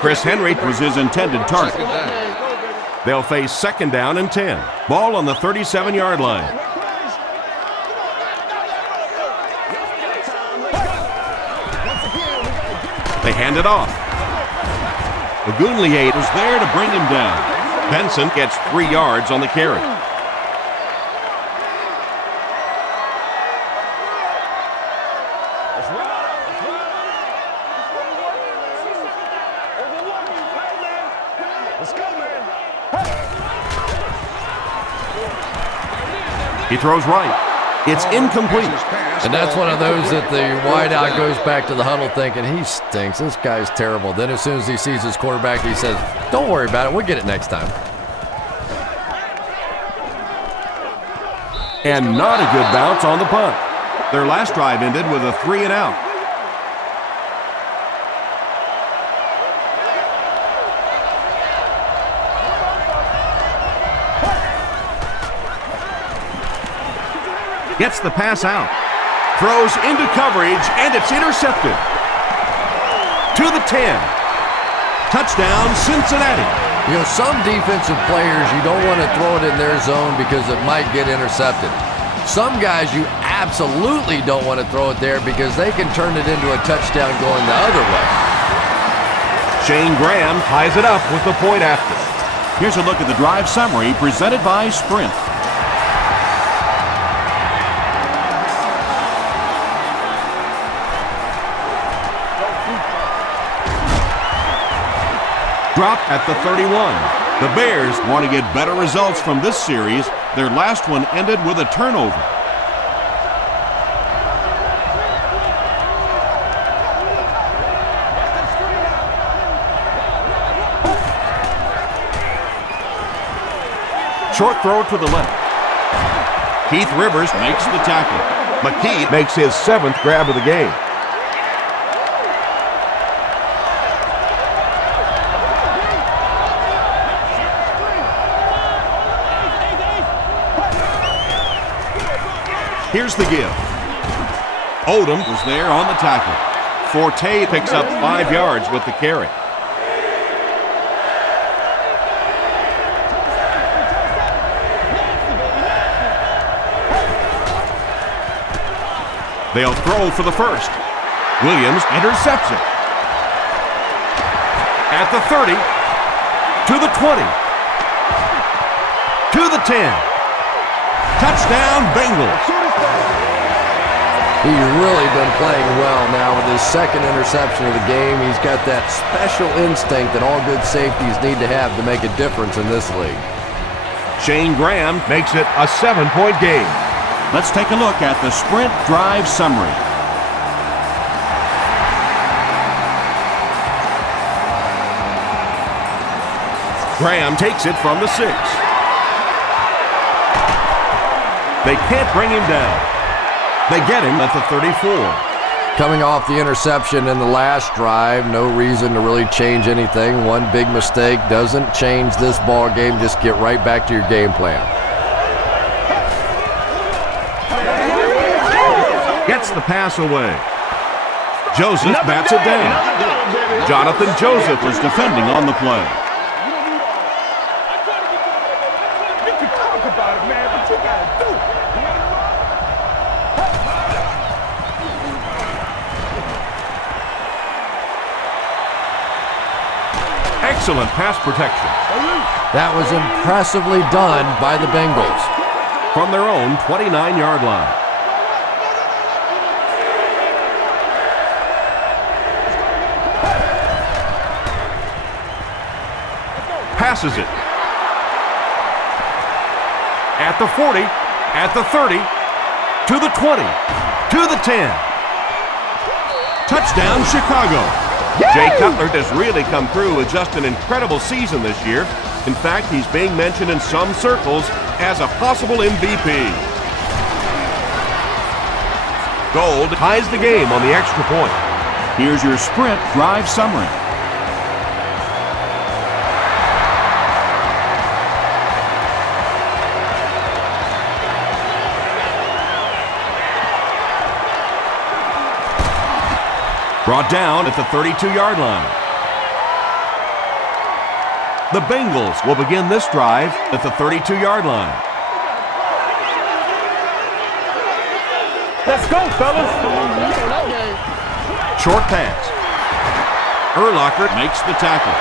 Chris Henry was his intended target. They'll face 2nd down and 10. Ball on the 37-yard line. They hand it off. Ogunleye was there to bring him down. Benson gets 3 yards on the carry. He throws right. It's incomplete. And that's one of those that the wideout goes back to the huddle thinking, he stinks, this guy's terrible. Then as soon as he sees his quarterback, he says, don't worry about it, we'll get it next time. And not a good bounce on the punt. Their last drive ended with a 3 and out. Gets the pass out. Throws into coverage, and it's intercepted. To the 10. Touchdown, Cincinnati. You know, some defensive players, you don't want to throw it in their zone because it might get intercepted. Some guys, you absolutely don't want to throw it there because they can turn it into a touchdown going the other way. Shane Graham ties it up with the point after. Here's a look at the drive summary presented by Sprint. Dropped at the 31. The Bears want to get better results from this series. Their last one ended with a turnover. Short throw to the left. Keith Rivers makes the tackle. McKee makes his 7th grab of the game. Here's the give. Odom was there on the tackle. Forte picks up 5 yards with the carry. They'll throw for the first. Williams intercepts it. At the 30, to the 20, to the 10. Touchdown, Bengals. He's really been playing well now with his second interception of the game. He's got that special instinct that all good safeties need to have to make a difference in this league. Shane Graham makes it a 7-point game. Let's take a look at the sprint drive summary. Graham takes it from the 6. They can't bring him down. They get him at the 34. Coming off the interception in the last drive, no reason to really change anything. One big mistake doesn't change this ball game. Just get right back to your game plan. Gets the pass away. Joseph bats it down. Jonathan Joseph was defending on the play. Excellent pass protection. That was impressively done by the Bengals. From their own 29-yard line. Passes it. At the 40, at the 30, to the 20, to the 10. Touchdown, Chicago. Jay Cutler has really come through with just an incredible season this year. In fact, he's being mentioned in some circles as a possible MVP. Gold ties the game on the extra point. Here's your sprint drive summary. Brought down at the 32-yard line. The Bengals will begin this drive at the 32-yard line. Let's go, fellas. Short pass. Urlacher makes the tackle.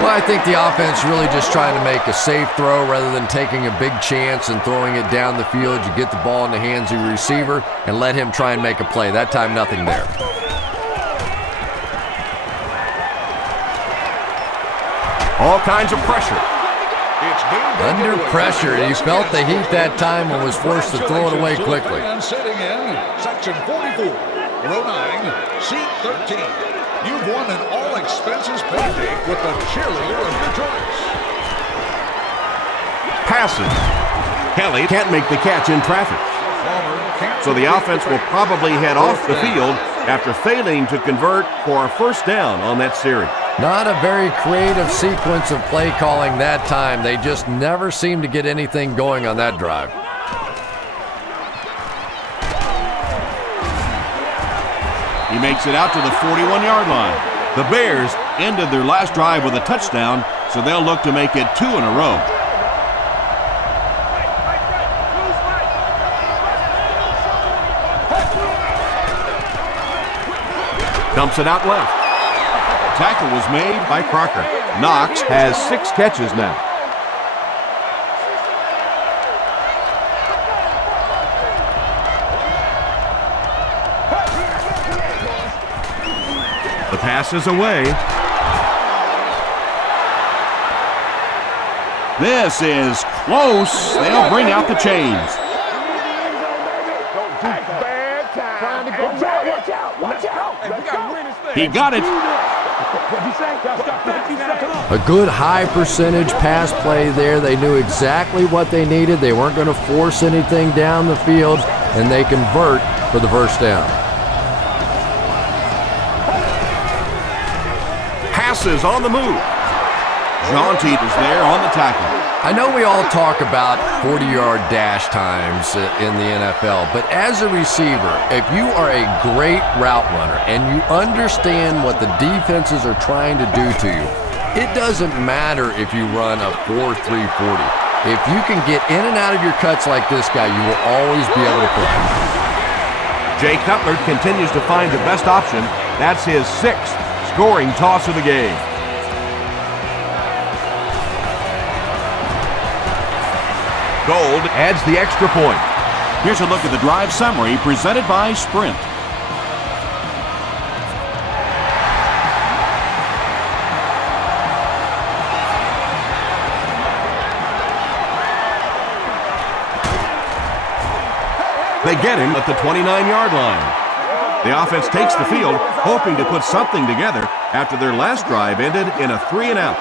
Well, I think the offense really just trying to make a safe throw rather than taking a big chance and throwing it down the field. You get the ball in the hands of your receiver and let him try and make a play. That time, nothing there. All kinds of pressure. Under pressure. He felt the heat that time and was forced to throw it away quickly. And sitting in section 44, row 9, seat 13. You've won an all-expenses paid date with the cheerleader of your choice. Passes. Kelly can't make the catch in traffic. So the offense will probably head off the field after failing to convert for a first down on that series. Not a very creative sequence of play calling that time. They just never seemed to get anything going on that drive. He makes it out to the 41-yard line. The Bears ended their last drive with a touchdown, so they'll look to make it 2 in a row. Dumps it out left. Tackle was made by Crocker. Knox has 6 catches now. The pass is away. This is close. They'll bring out the chains. He got it. A good high percentage pass play there. They knew exactly what they needed. They weren't going to force anything down the field, and they convert for the first down. Passes on the move. Jaunty is there on the tackle. I know we all talk about 40-yard dash times in the NFL, but as a receiver, if you are a great route runner and you understand what the defenses are trying to do to you, it doesn't matter if you run a 4.3 40. If you can get in and out of your cuts like this guy, you will always be able to play. Jay Cutler continues to find the best option. That's his 6th scoring toss of the game. Gold adds the extra point. Here's a look at the drive summary presented by Sprint. They get him at the 29-yard line. The offense takes the field, hoping to put something together after their last drive ended in a 3-and-out.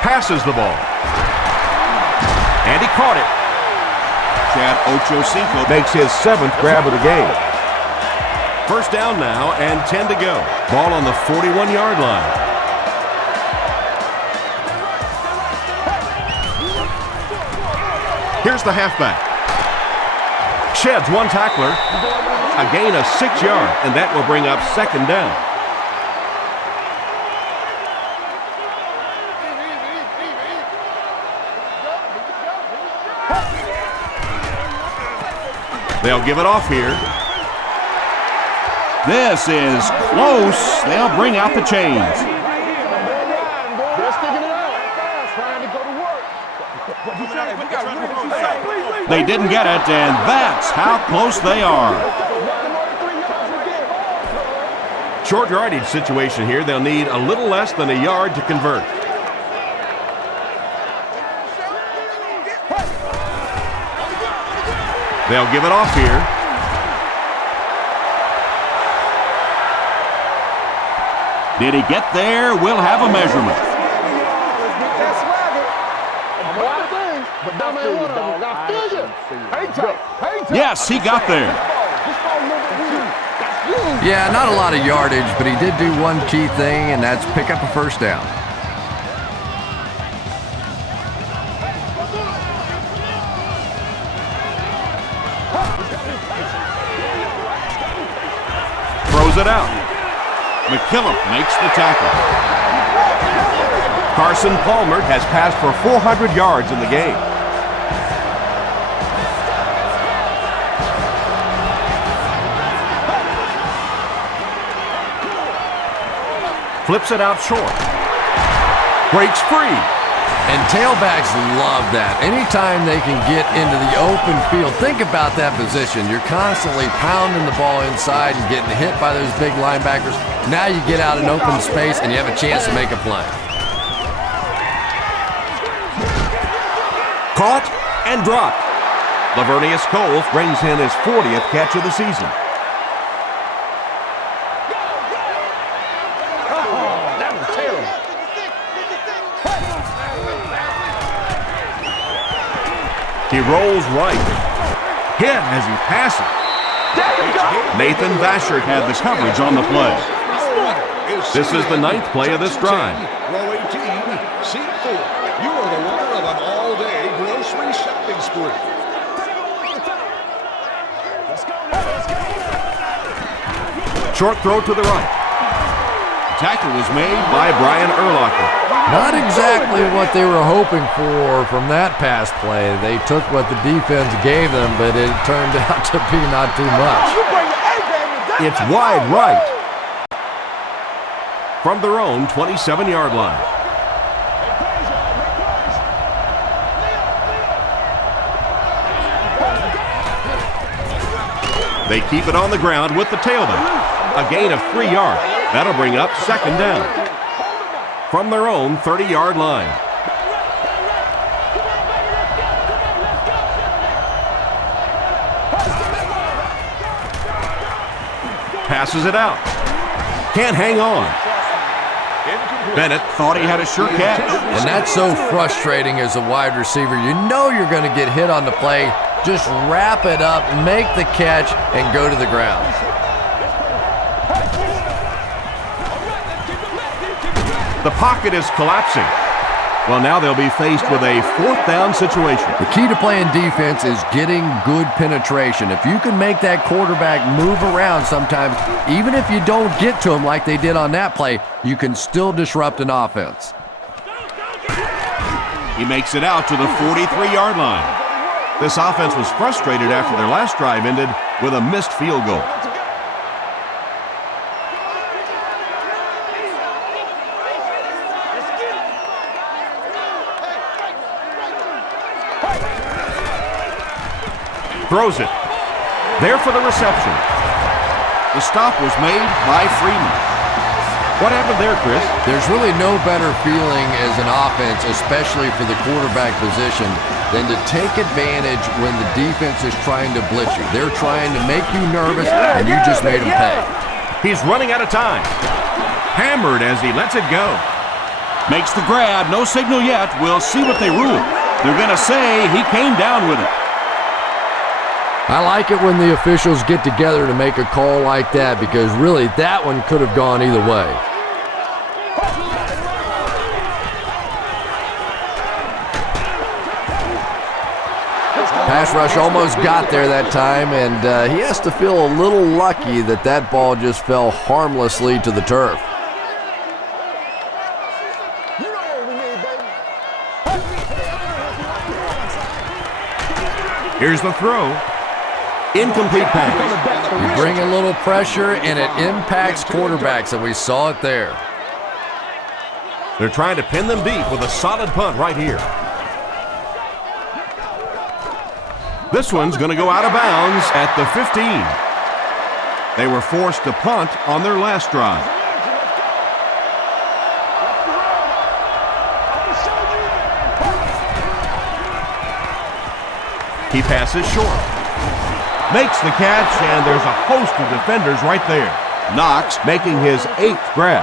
Passes the ball. And he caught it. Chad Ochocinco makes his 7th grab of the game. First down now and 10 to go. Ball on the 41-yard line. Here's the halfback. Sheds one tackler. A gain of 6 yards, and that will bring up second down. They'll give it off here. This is close. They'll bring out the chains. They didn't get it, and that's how close they are. Short yardage situation here. They'll need a little less than a yard to convert. They'll give it off here. Did he get there? We'll have a measurement. Yes, he got there. Yeah, not a lot of yardage, but he did do one key thing, and that's pick up a first down. Throws it out. McKillop makes the tackle. Carson Palmer has passed for 400 yards in the game. Flips it out short. Breaks free. And tailbacks love that. Anytime they can get into the open field, think about that position. You're constantly pounding the ball inside and getting hit by those big linebackers. Now you get out in open space and you have a chance to make a play. Caught and dropped. Lavernius Coles brings in his 40th catch of the season. He rolls right. Hit as he passes. Nathan Vashert had the coverage on the play. This is the 9th play of this drive. Row 18, seat 4. You are the winner of an all-day grocery shopping spree. Short throw to the right. Tackle was made by Brian Urlacher. Not exactly what they were hoping for from that pass play. They took what the defense gave them, but it turned out to be not too much. It's wide right. From their own 27-yard line. They keep it on the ground with the tailback. A gain of 3 yards. That'll bring up second down. From their own 30-yard line. Passes it out. Can't hang on. Bennett thought he had a sure catch. And that's so frustrating as a wide receiver. You know you're going to get hit on the play. Just wrap it up, make the catch, and go to the ground. The pocket is collapsing. Well, now they'll be faced with a 4th down situation. The key to playing defense is getting good penetration. If you can make that quarterback move around sometimes, even if you don't get to him like they did on that play, you can still disrupt an offense. He makes it out to the 43-yard line. This offense was frustrated after their last drive ended with a missed field goal. Throws it. There for the reception. The stop was made by Freeman. What happened there, Chris? There's really no better feeling as an offense, especially for the quarterback position, than to take advantage when the defense is trying to blitz you. They're trying to make you nervous, and you just made them pay. He's running out of time. Hammered as he lets it go. Makes the grab. No signal yet. We'll see what they rule. They're going to say he came down with it. I like it when the officials get together to make a call like that, because really that one could have gone either way. Pass rush almost got there that time, and he has to feel a little lucky that that ball just fell harmlessly to the turf. Here's the throw. Incomplete pass. You bring a little pressure, and it impacts quarterbacks, and we saw it there. They're trying to pin them deep with a solid punt right here. This one's going to go out of bounds at the 15. They were forced to punt on their last drive. He passes short. Makes the catch, and there's a host of defenders right there. Knox making his 8th grab.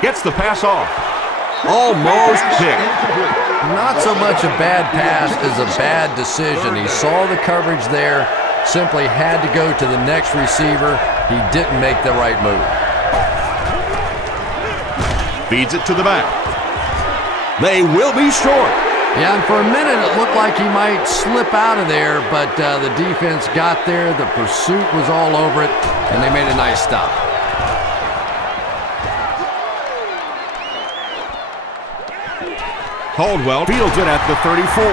Gets the pass off. Almost picked. Not so much a bad pass as a bad decision. He saw the coverage there, simply had to go to the next receiver. He didn't make the right move. Feeds it to the back. They will be short. Yeah, and for a minute it looked like he might slip out of there, but the defense got there, the pursuit was all over it, and they made a nice stop. Caldwell fields it at the 34.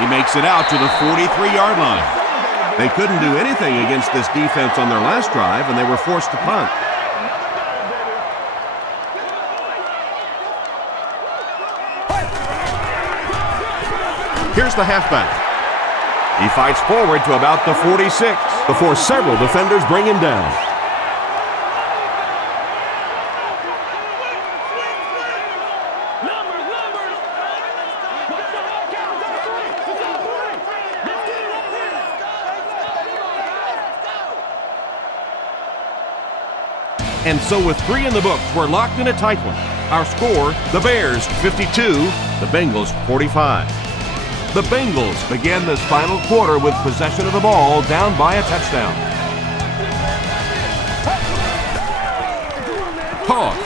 He makes it out to the 43-yard line. They couldn't do anything against this defense on their last drive, and they were forced to punt. Here's the halfback. He fights forward to about the 46 before several defenders bring him down. And so with 3 in the books, we're locked in a tight one. Our score, the Bears 52, the Bengals 45. The Bengals began this final quarter with possession of the ball, down by a touchdown. Toss.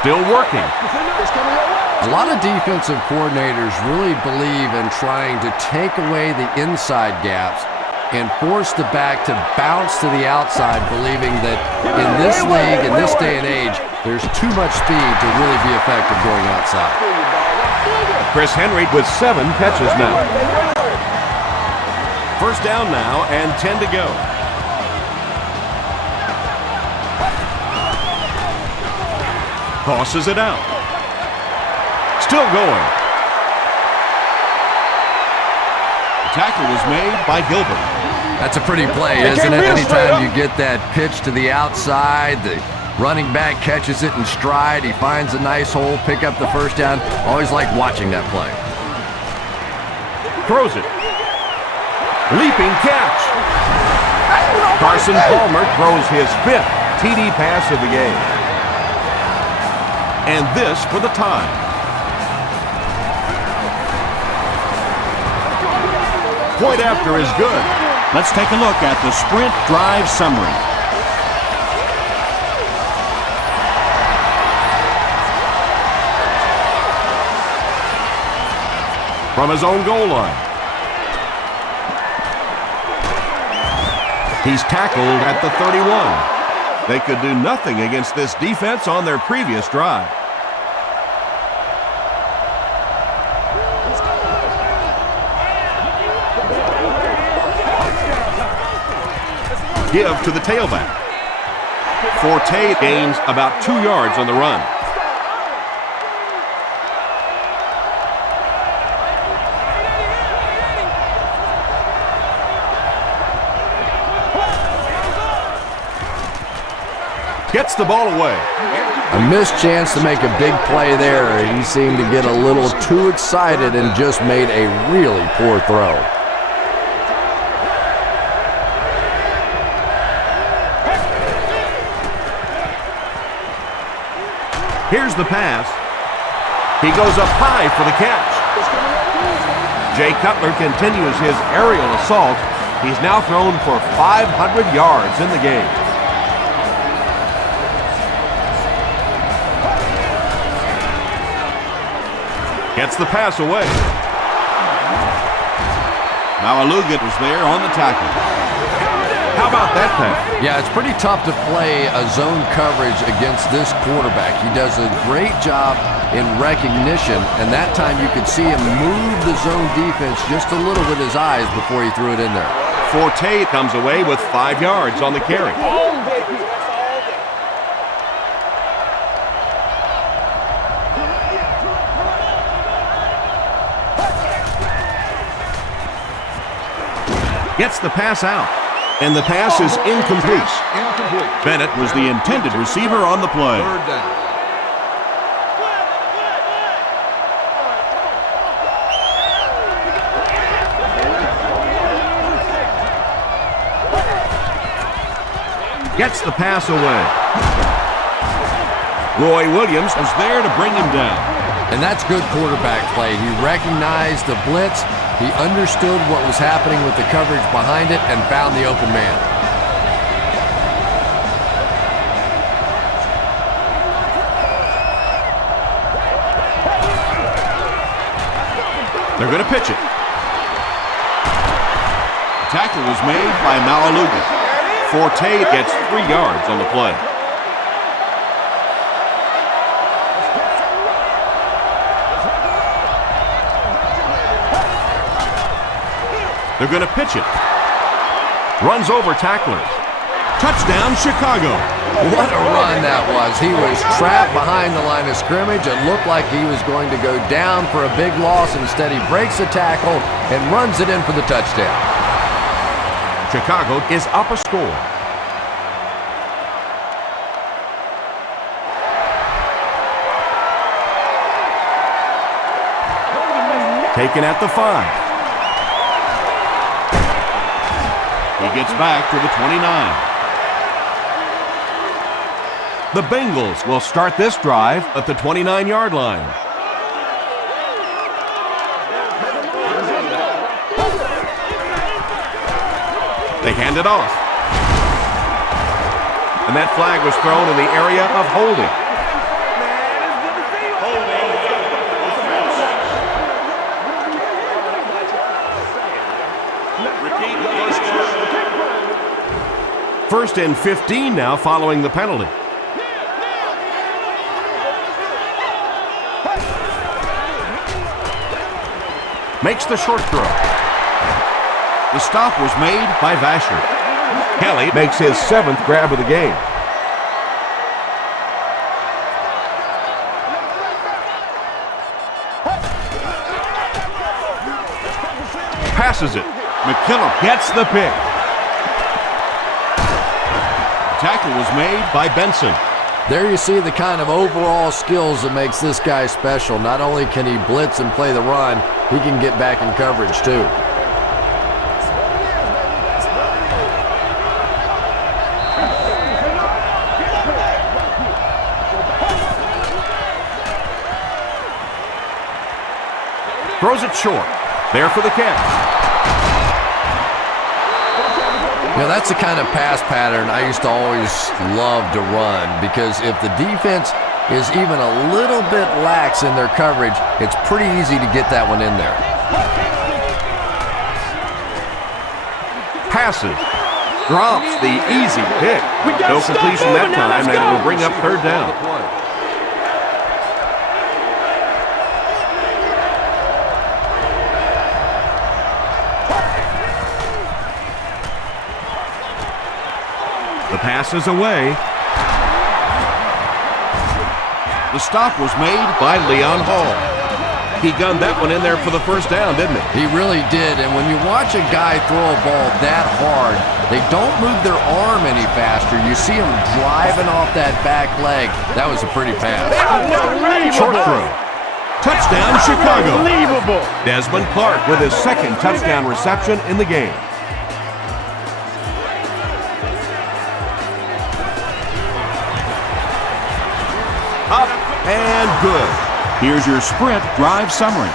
Still working. A lot of defensive coordinators really believe in trying to take away the inside gaps and force the back to bounce to the outside, believing that in this league, in this day and age, there's too much speed to really be effective going outside. Chris Henry with 7 catches now. First down now and 10 to go. Tosses it out. Still going. The tackle was made by Gilbert. That's a pretty play, isn't it? Anytime you get that pitch to the outside, the running back catches it in stride, he finds a nice hole, pick up the first down. Always like watching that play. Throws it. Leaping catch. Carson Palmer throws his 5th TD pass of the game. And this for the tie. Point after is good. Let's take a look at the sprint drive summary. From his own goal line. He's tackled at the 31. They could do nothing against this defense on their previous drive. give to the tailback. Forte gains about 2 yards on the run. Gets the ball away. A missed chance to make a big play there. He seemed to get a little too excited and just made a really poor throw. Here's the pass. He goes up high for the catch. Jay Cutler continues his aerial assault. He's now thrown for 500 yards in the game. Gets the pass away. Malaluga was there on the tackle. How about that pass? Yeah, it's pretty tough to play a zone coverage against this quarterback. He does a great job in recognition, and that time you could see him move the zone defense just a little with his eyes before he threw it in there. Forte comes away with 5 yards on the carry. Gets the pass out, and the pass is incomplete. Bennett was the intended receiver on the play. Third down. Gets the pass away. Roy Williams was there to bring him down. And that's good quarterback play. He recognized the blitz, he understood what was happening with the coverage behind it, and found the open man. They're going to pitch it. Tackle was made by Malaluga. Forte gets 3 yards on the play. They're going to pitch it. Runs over tacklers. Touchdown, Chicago. What a run that was. He was trapped behind the line of scrimmage. It looked like he was going to go down for a big loss. Instead, he breaks the tackle and runs it in for the touchdown. Chicago is up a score. Taken at the 5. He gets back to the 29. The Bengals will start this drive at the 29-yard line. They hand it off. And that flag was thrown in the area of holding. First and 15 now following the penalty. Makes the short throw. The stop was made by Vasher. Kelly makes his 7th grab of the game. Passes it. McKillop gets the pick. Tackle was made by Benson. There you see the kind of overall skills that makes this guy special. Not only can he blitz and play the run, he can get back in coverage too. Throws it short. There for the catch. You know, that's the kind of pass pattern I used to always love to run, because if the defense is even a little bit lax in their coverage, it's pretty easy to get that one in there. Passes. Drops the easy pick. No completion that time, and it will bring up 3rd down. Passes away. The stop was made By Leon Hall. He gunned that one in there for the first down, didn't he? He really did, and when you watch a guy throw a ball that hard, they don't move their arm any faster. You see him driving off that back leg. That was a pretty pass. Short throw. Touchdown, Chicago. Unbelievable. Desmond Clark with his second touchdown reception in the game. Up and good. Here's your sprint drive summary.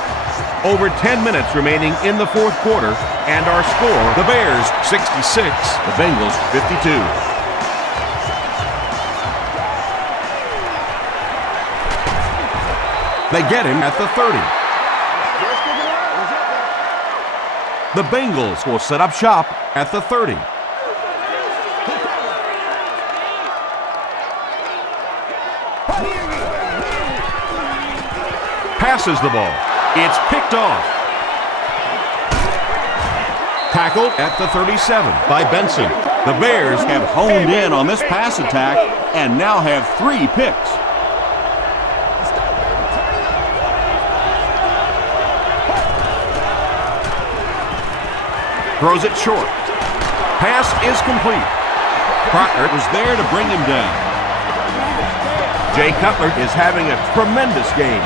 Over 10 minutes remaining in the fourth quarter, and our score, the Bears 66, the Bengals 52. They get him at the 30. The Bengals will set up shop at the 30. Passes the ball. It's picked off. Tackled at the 37 by Benson. The Bears Have honed in on this pass attack and now have 3 picks. throws it short. Pass is complete. Crocker was there to bring him down. Jay Cutler is having a tremendous game.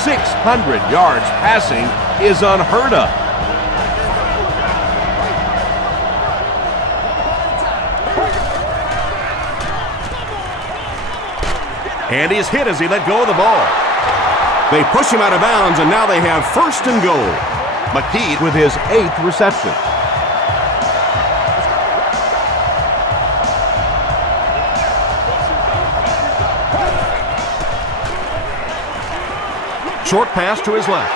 600 yards passing is unheard of. And he's hit as he let go of the ball. They push him out of bounds, and now they have first and goal. McKee with his 8th reception. Short pass to his left.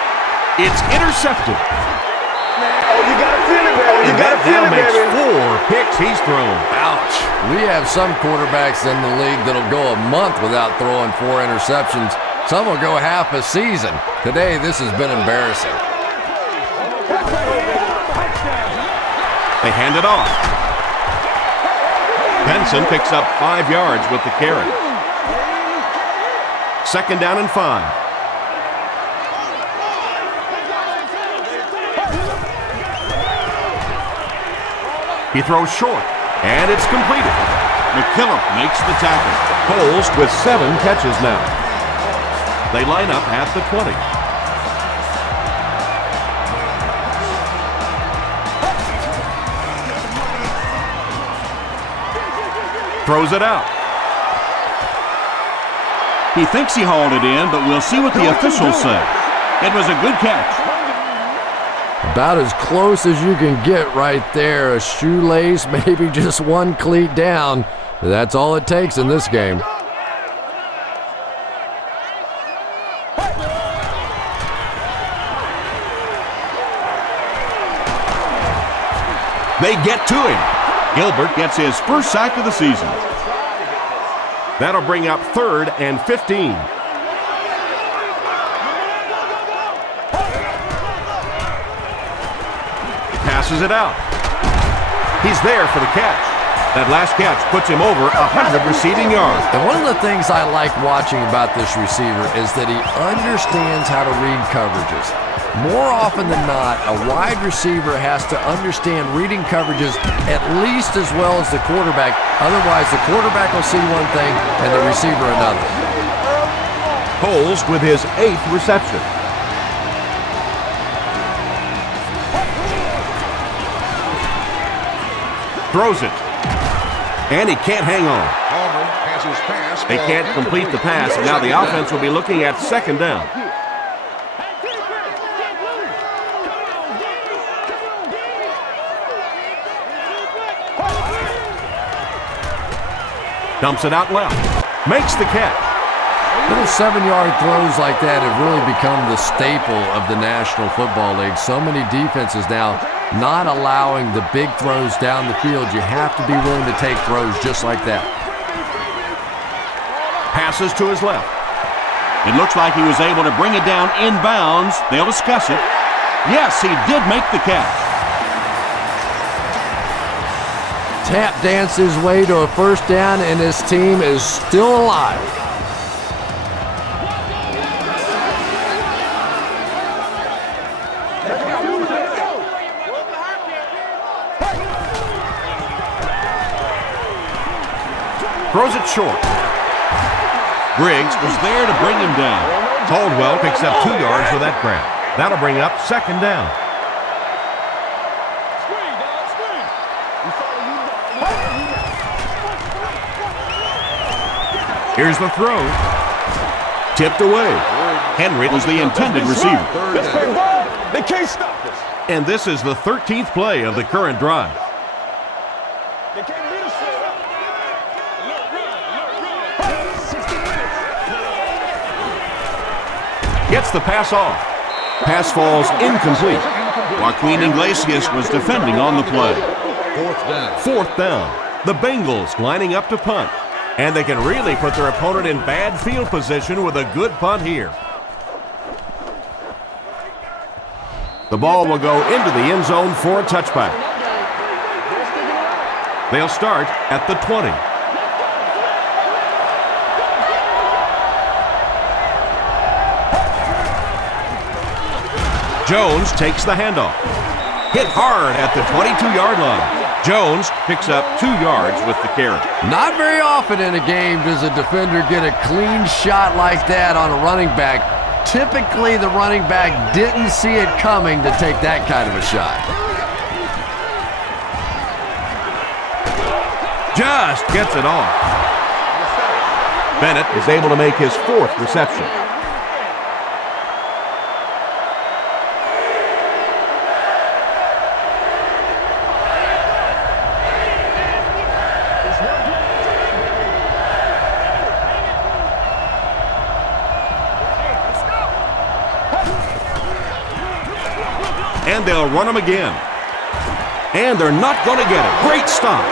It's intercepted. Oh, you gotta feel it, baby. You And gotta that feel now it, makes baby. 4 picks he's thrown. Ouch. We have some quarterbacks in the league that'll go a month without throwing 4 interceptions. Some will go half a season. Today, this has been embarrassing. They hand it off. Benson picks up 5 yards with the carry. Second down and 5. He throws short, and it's completed. McKillop makes the tackle. Coles with 7 catches now. They line up at the 20. Throws it out. He thinks he hauled it in, but we'll see what the officials say. It was a good catch. About as close as you can get right there. A shoelace, maybe just 1 cleat down. That's all it takes in this game. They get to him. Gilbert gets his first sack of the season. That'll bring up 3rd and 15. Passes it out. He's there for the catch. That last catch puts him over 100 receiving yards. And one of the things I like watching about this receiver is that he understands how to read coverages. More often than not, a wide receiver has to understand reading coverages at least as well as the quarterback. Otherwise, the quarterback will see one thing and the receiver another. Coles with his 8th reception. Throws it. And he can't hang on. Palmer has his pass. They can't complete the pass, and now the offense will be looking at 2nd down. Dumps it out left. Makes the catch. Little 7-yard throws like that have really become the staple of the National Football League. So many defenses now not allowing the big throws down the field. You have to be willing to take throws just like that. Passes to his left. It looks like he was able to bring it down inbounds. They'll discuss it. Yes, he did make the catch. tap dance his way to a first down, and his team is still alive. Throws it short. Briggs was there to bring him down. Caldwell picks up 2 yards with that grab. That'll bring up second down. Here's the throw. Tipped away. Henry was the intended receiver. They can't stop us. And this is the 13th play of the current drive. They can't beat us straight up. Look, run. 60 minutes. Gets the pass off. Pass falls incomplete. Joaquin Iglesias was defending on the play. Fourth down. The Bengals lining up to punt. And they can really put their opponent in bad field position with a good punt here. The ball will go into the end zone for a touchback. They'll start at the 20. Jones takes the handoff. Hit hard at the 22-yard line. Jones picks up 2 yards with the carry. Not very often in a game does a defender get a clean shot like that on a running back. Typically, the running back didn't see it coming to take that kind of a shot. Just gets it off. Bennett is able to make his 4th reception. And they'll run them again. And they're not going to get it. Great stop.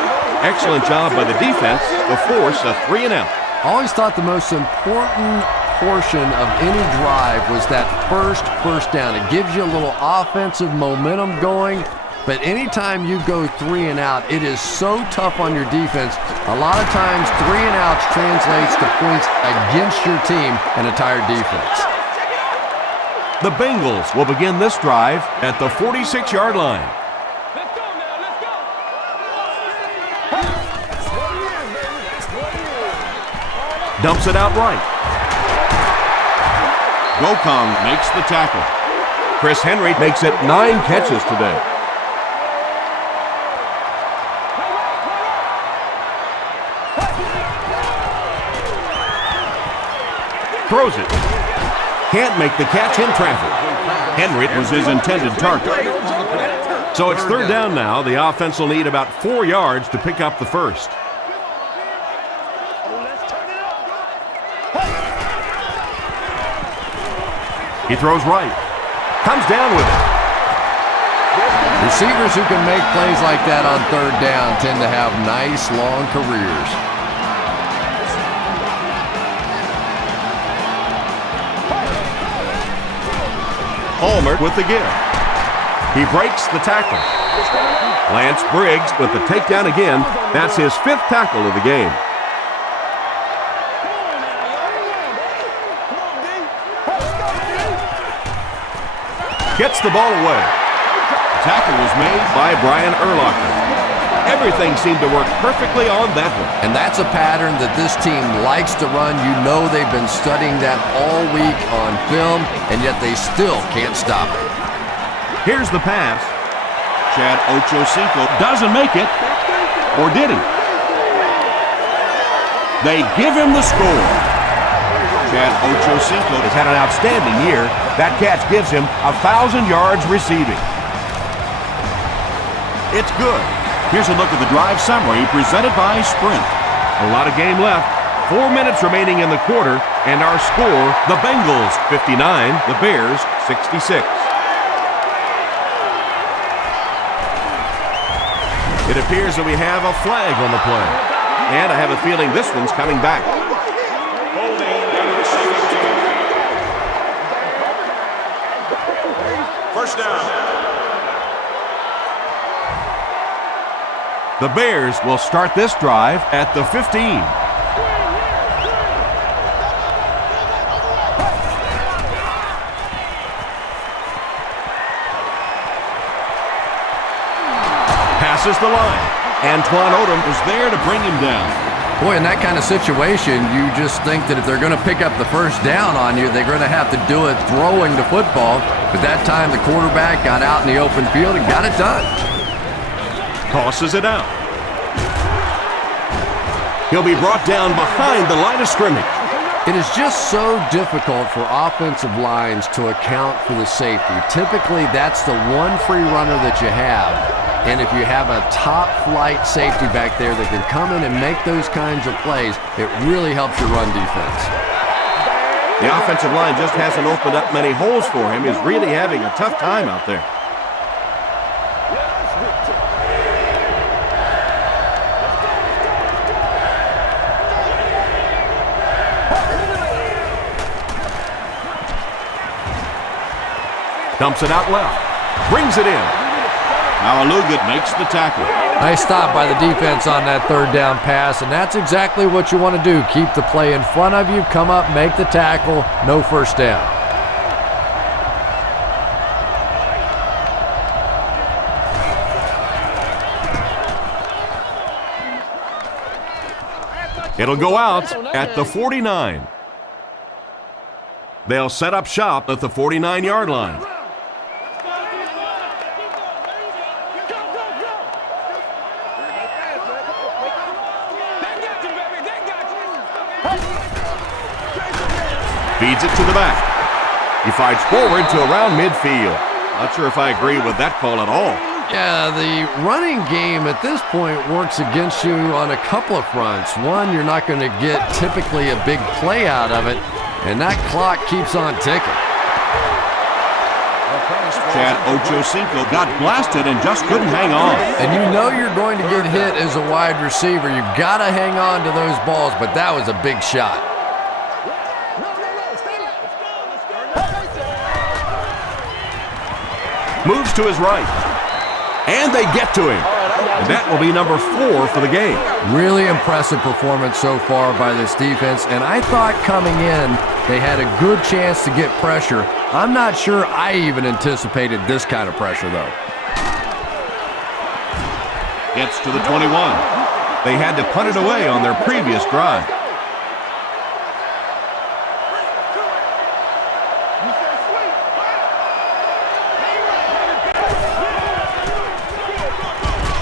Excellent job by the defense to force a 3-and-out. Always thought the most important portion of any drive was that first down. It gives you a little offensive momentum going, but anytime you go 3-and-out, it is so tough on your defense. A lot of times 3-and-outs translates to points against your team and a tired defense. The Bengals will begin this drive at the 46-yard line. Let's go now, let's go. Dumps it out right. Gokong makes the tackle. Chris Henry makes it 9 catches today. Throws it. Can't make the catch in traffic. Henry was his intended target. So it's 3rd down now. The offense will need about 4 yards to pick up the first. He throws right. Comes down with it. Receivers who can make plays like that on 3rd down tend to have nice long careers. Palmer with the give. He breaks the tackle. Lance Briggs with the takedown again. That's his 5th tackle of the game. Gets the ball away. The tackle was made by Brian Urlacher. Everything seemed to work perfectly on that one. And that's a pattern that this team likes to run. You know they've been studying that all week on film, and yet they still can't stop it. Here's the pass. Chad Ochocinco doesn't make it. Or did he? They give him the score. Chad Ochocinco has had an outstanding year. That catch gives him 1,000 yards receiving. It's good. Here's a look at the drive summary presented by Sprint. A lot of game left. 4 minutes remaining in the quarter, and our score, the Bengals 59, the Bears 66. It appears that we have a flag on the play, and I have a feeling this one's coming back. Holding on the receiving team. First down. The Bears will start this drive at the 15. Passes the line. Antoine Odom was there to bring him down. Boy, in that kind of situation, you just think that if they're going to pick up the first down on you, they're going to have to do it throwing the football. But that time, the quarterback got out in the open field and got it done. Tosses it out. He'll be brought down behind the line of scrimmage. It is just so difficult for offensive lines to account for the safety. Typically, that's the one free runner that you have. And if you have a top-flight safety back there that can come in and make those kinds of plays, it really helps your run defense. The offensive line just hasn't opened up many holes for him. He's really having a tough time out there. Dumps it out left. Brings it in. Malalugat makes the tackle. Nice stop by the defense on that third down pass, and that's exactly what you want to do. Keep the play in front of you, come up, make the tackle, no first down. It'll go out at the 49. They'll set up shop at the 49-yard line. Feeds it to the back. He fights forward to around midfield. Not sure if I agree with that call at all. Yeah, the running game at this point works against you on a couple of fronts. One, you're not going to get typically a big play out of it, and that clock keeps on ticking. Chad Ochocinco got blasted and just couldn't hang on. And you know you're going to get hit as a wide receiver. You've got to hang on to those balls, but that was a big shot. Moves to his right. And they get to him. And that will be number 4 for the game. Really impressive performance so far by this defense. And I thought coming in, they had a good chance to get pressure. I'm not sure I even anticipated this kind of pressure, though. Gets to the 21. They had to punt it away on their previous drive.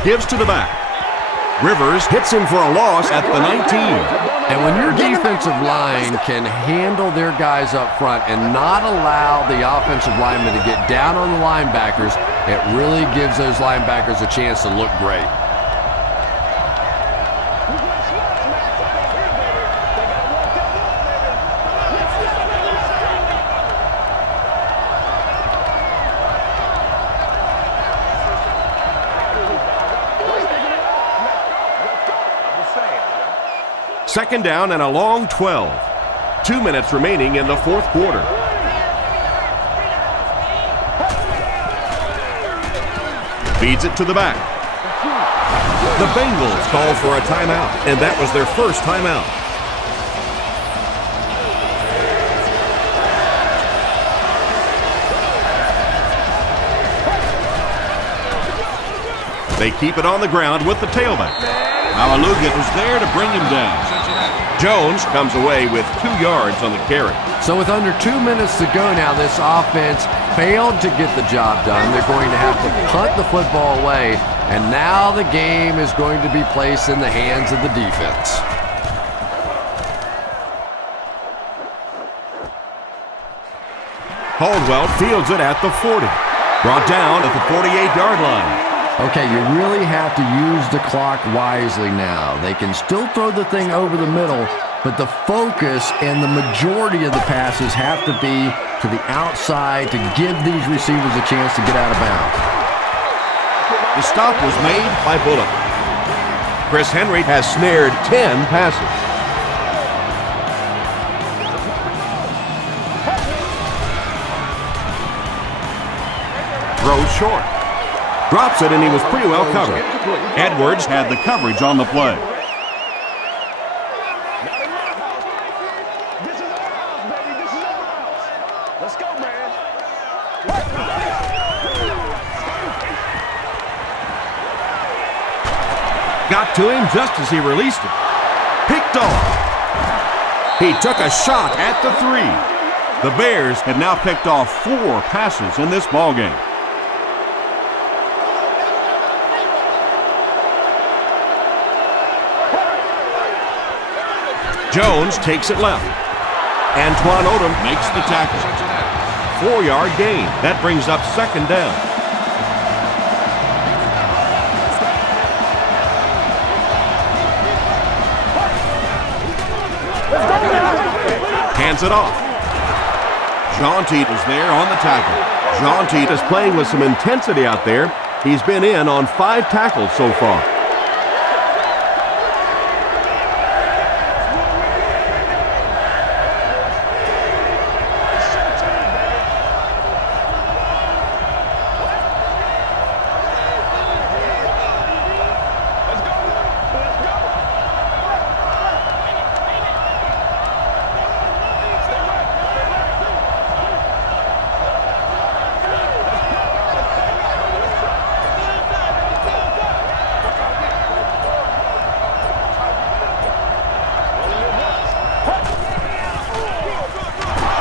Gives to the back. Rivers hits him for a loss at the 19. And when your defensive line can handle their guys up front and not allow the offensive linemen to get down on the linebackers, it really gives those linebackers a chance to look great. Second down and a long 12. 2 minutes remaining in the fourth quarter. Feeds it to the back. The Bengals call for a timeout, and that was their first timeout. They keep it on the ground with the tailback. Malalugat was there to bring him down. Jones comes away with 2 yards on the carry. So with under 2 minutes to go now, this offense failed to get the job done. They're going to have to punt the football away, and now the game is going to be placed in the hands of the defense. Caldwell fields it at the 40. Brought down at the 48-yard line. Okay, you really have to use the clock wisely now. They can still throw the thing over the middle, but the focus and the majority of the passes have to be to the outside to give these receivers a chance to get out of bounds. The stop was made by Bullock. Chris Henry has snared 10 passes. Throws short. Drops it, and he was pretty well covered. Edwards had the coverage on the play. This is our house, baby. This is our house. Let's go, man. Got to him just as he released it. Picked off. He took a shot at the 3. The Bears Have now picked off 4 passes in this ballgame. Jones takes it left. Antoine Odom makes the tackle. 4-yard gain. That brings up 2nd down. Hands it off. Jaunty is there on the tackle. Jaunty is playing with some intensity out there. He's been in on 5 tackles so far.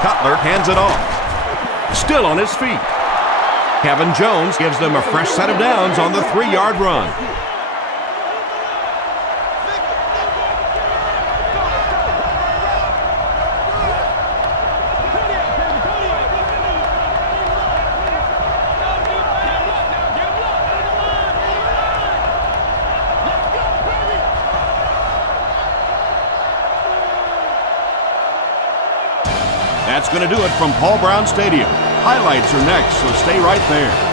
Cutler hands it off. Still on his feet. Kevin Jones gives them a fresh set of downs on the 3-yard run. That's going to do it from Paul Brown Stadium. Highlights are next, so stay right there.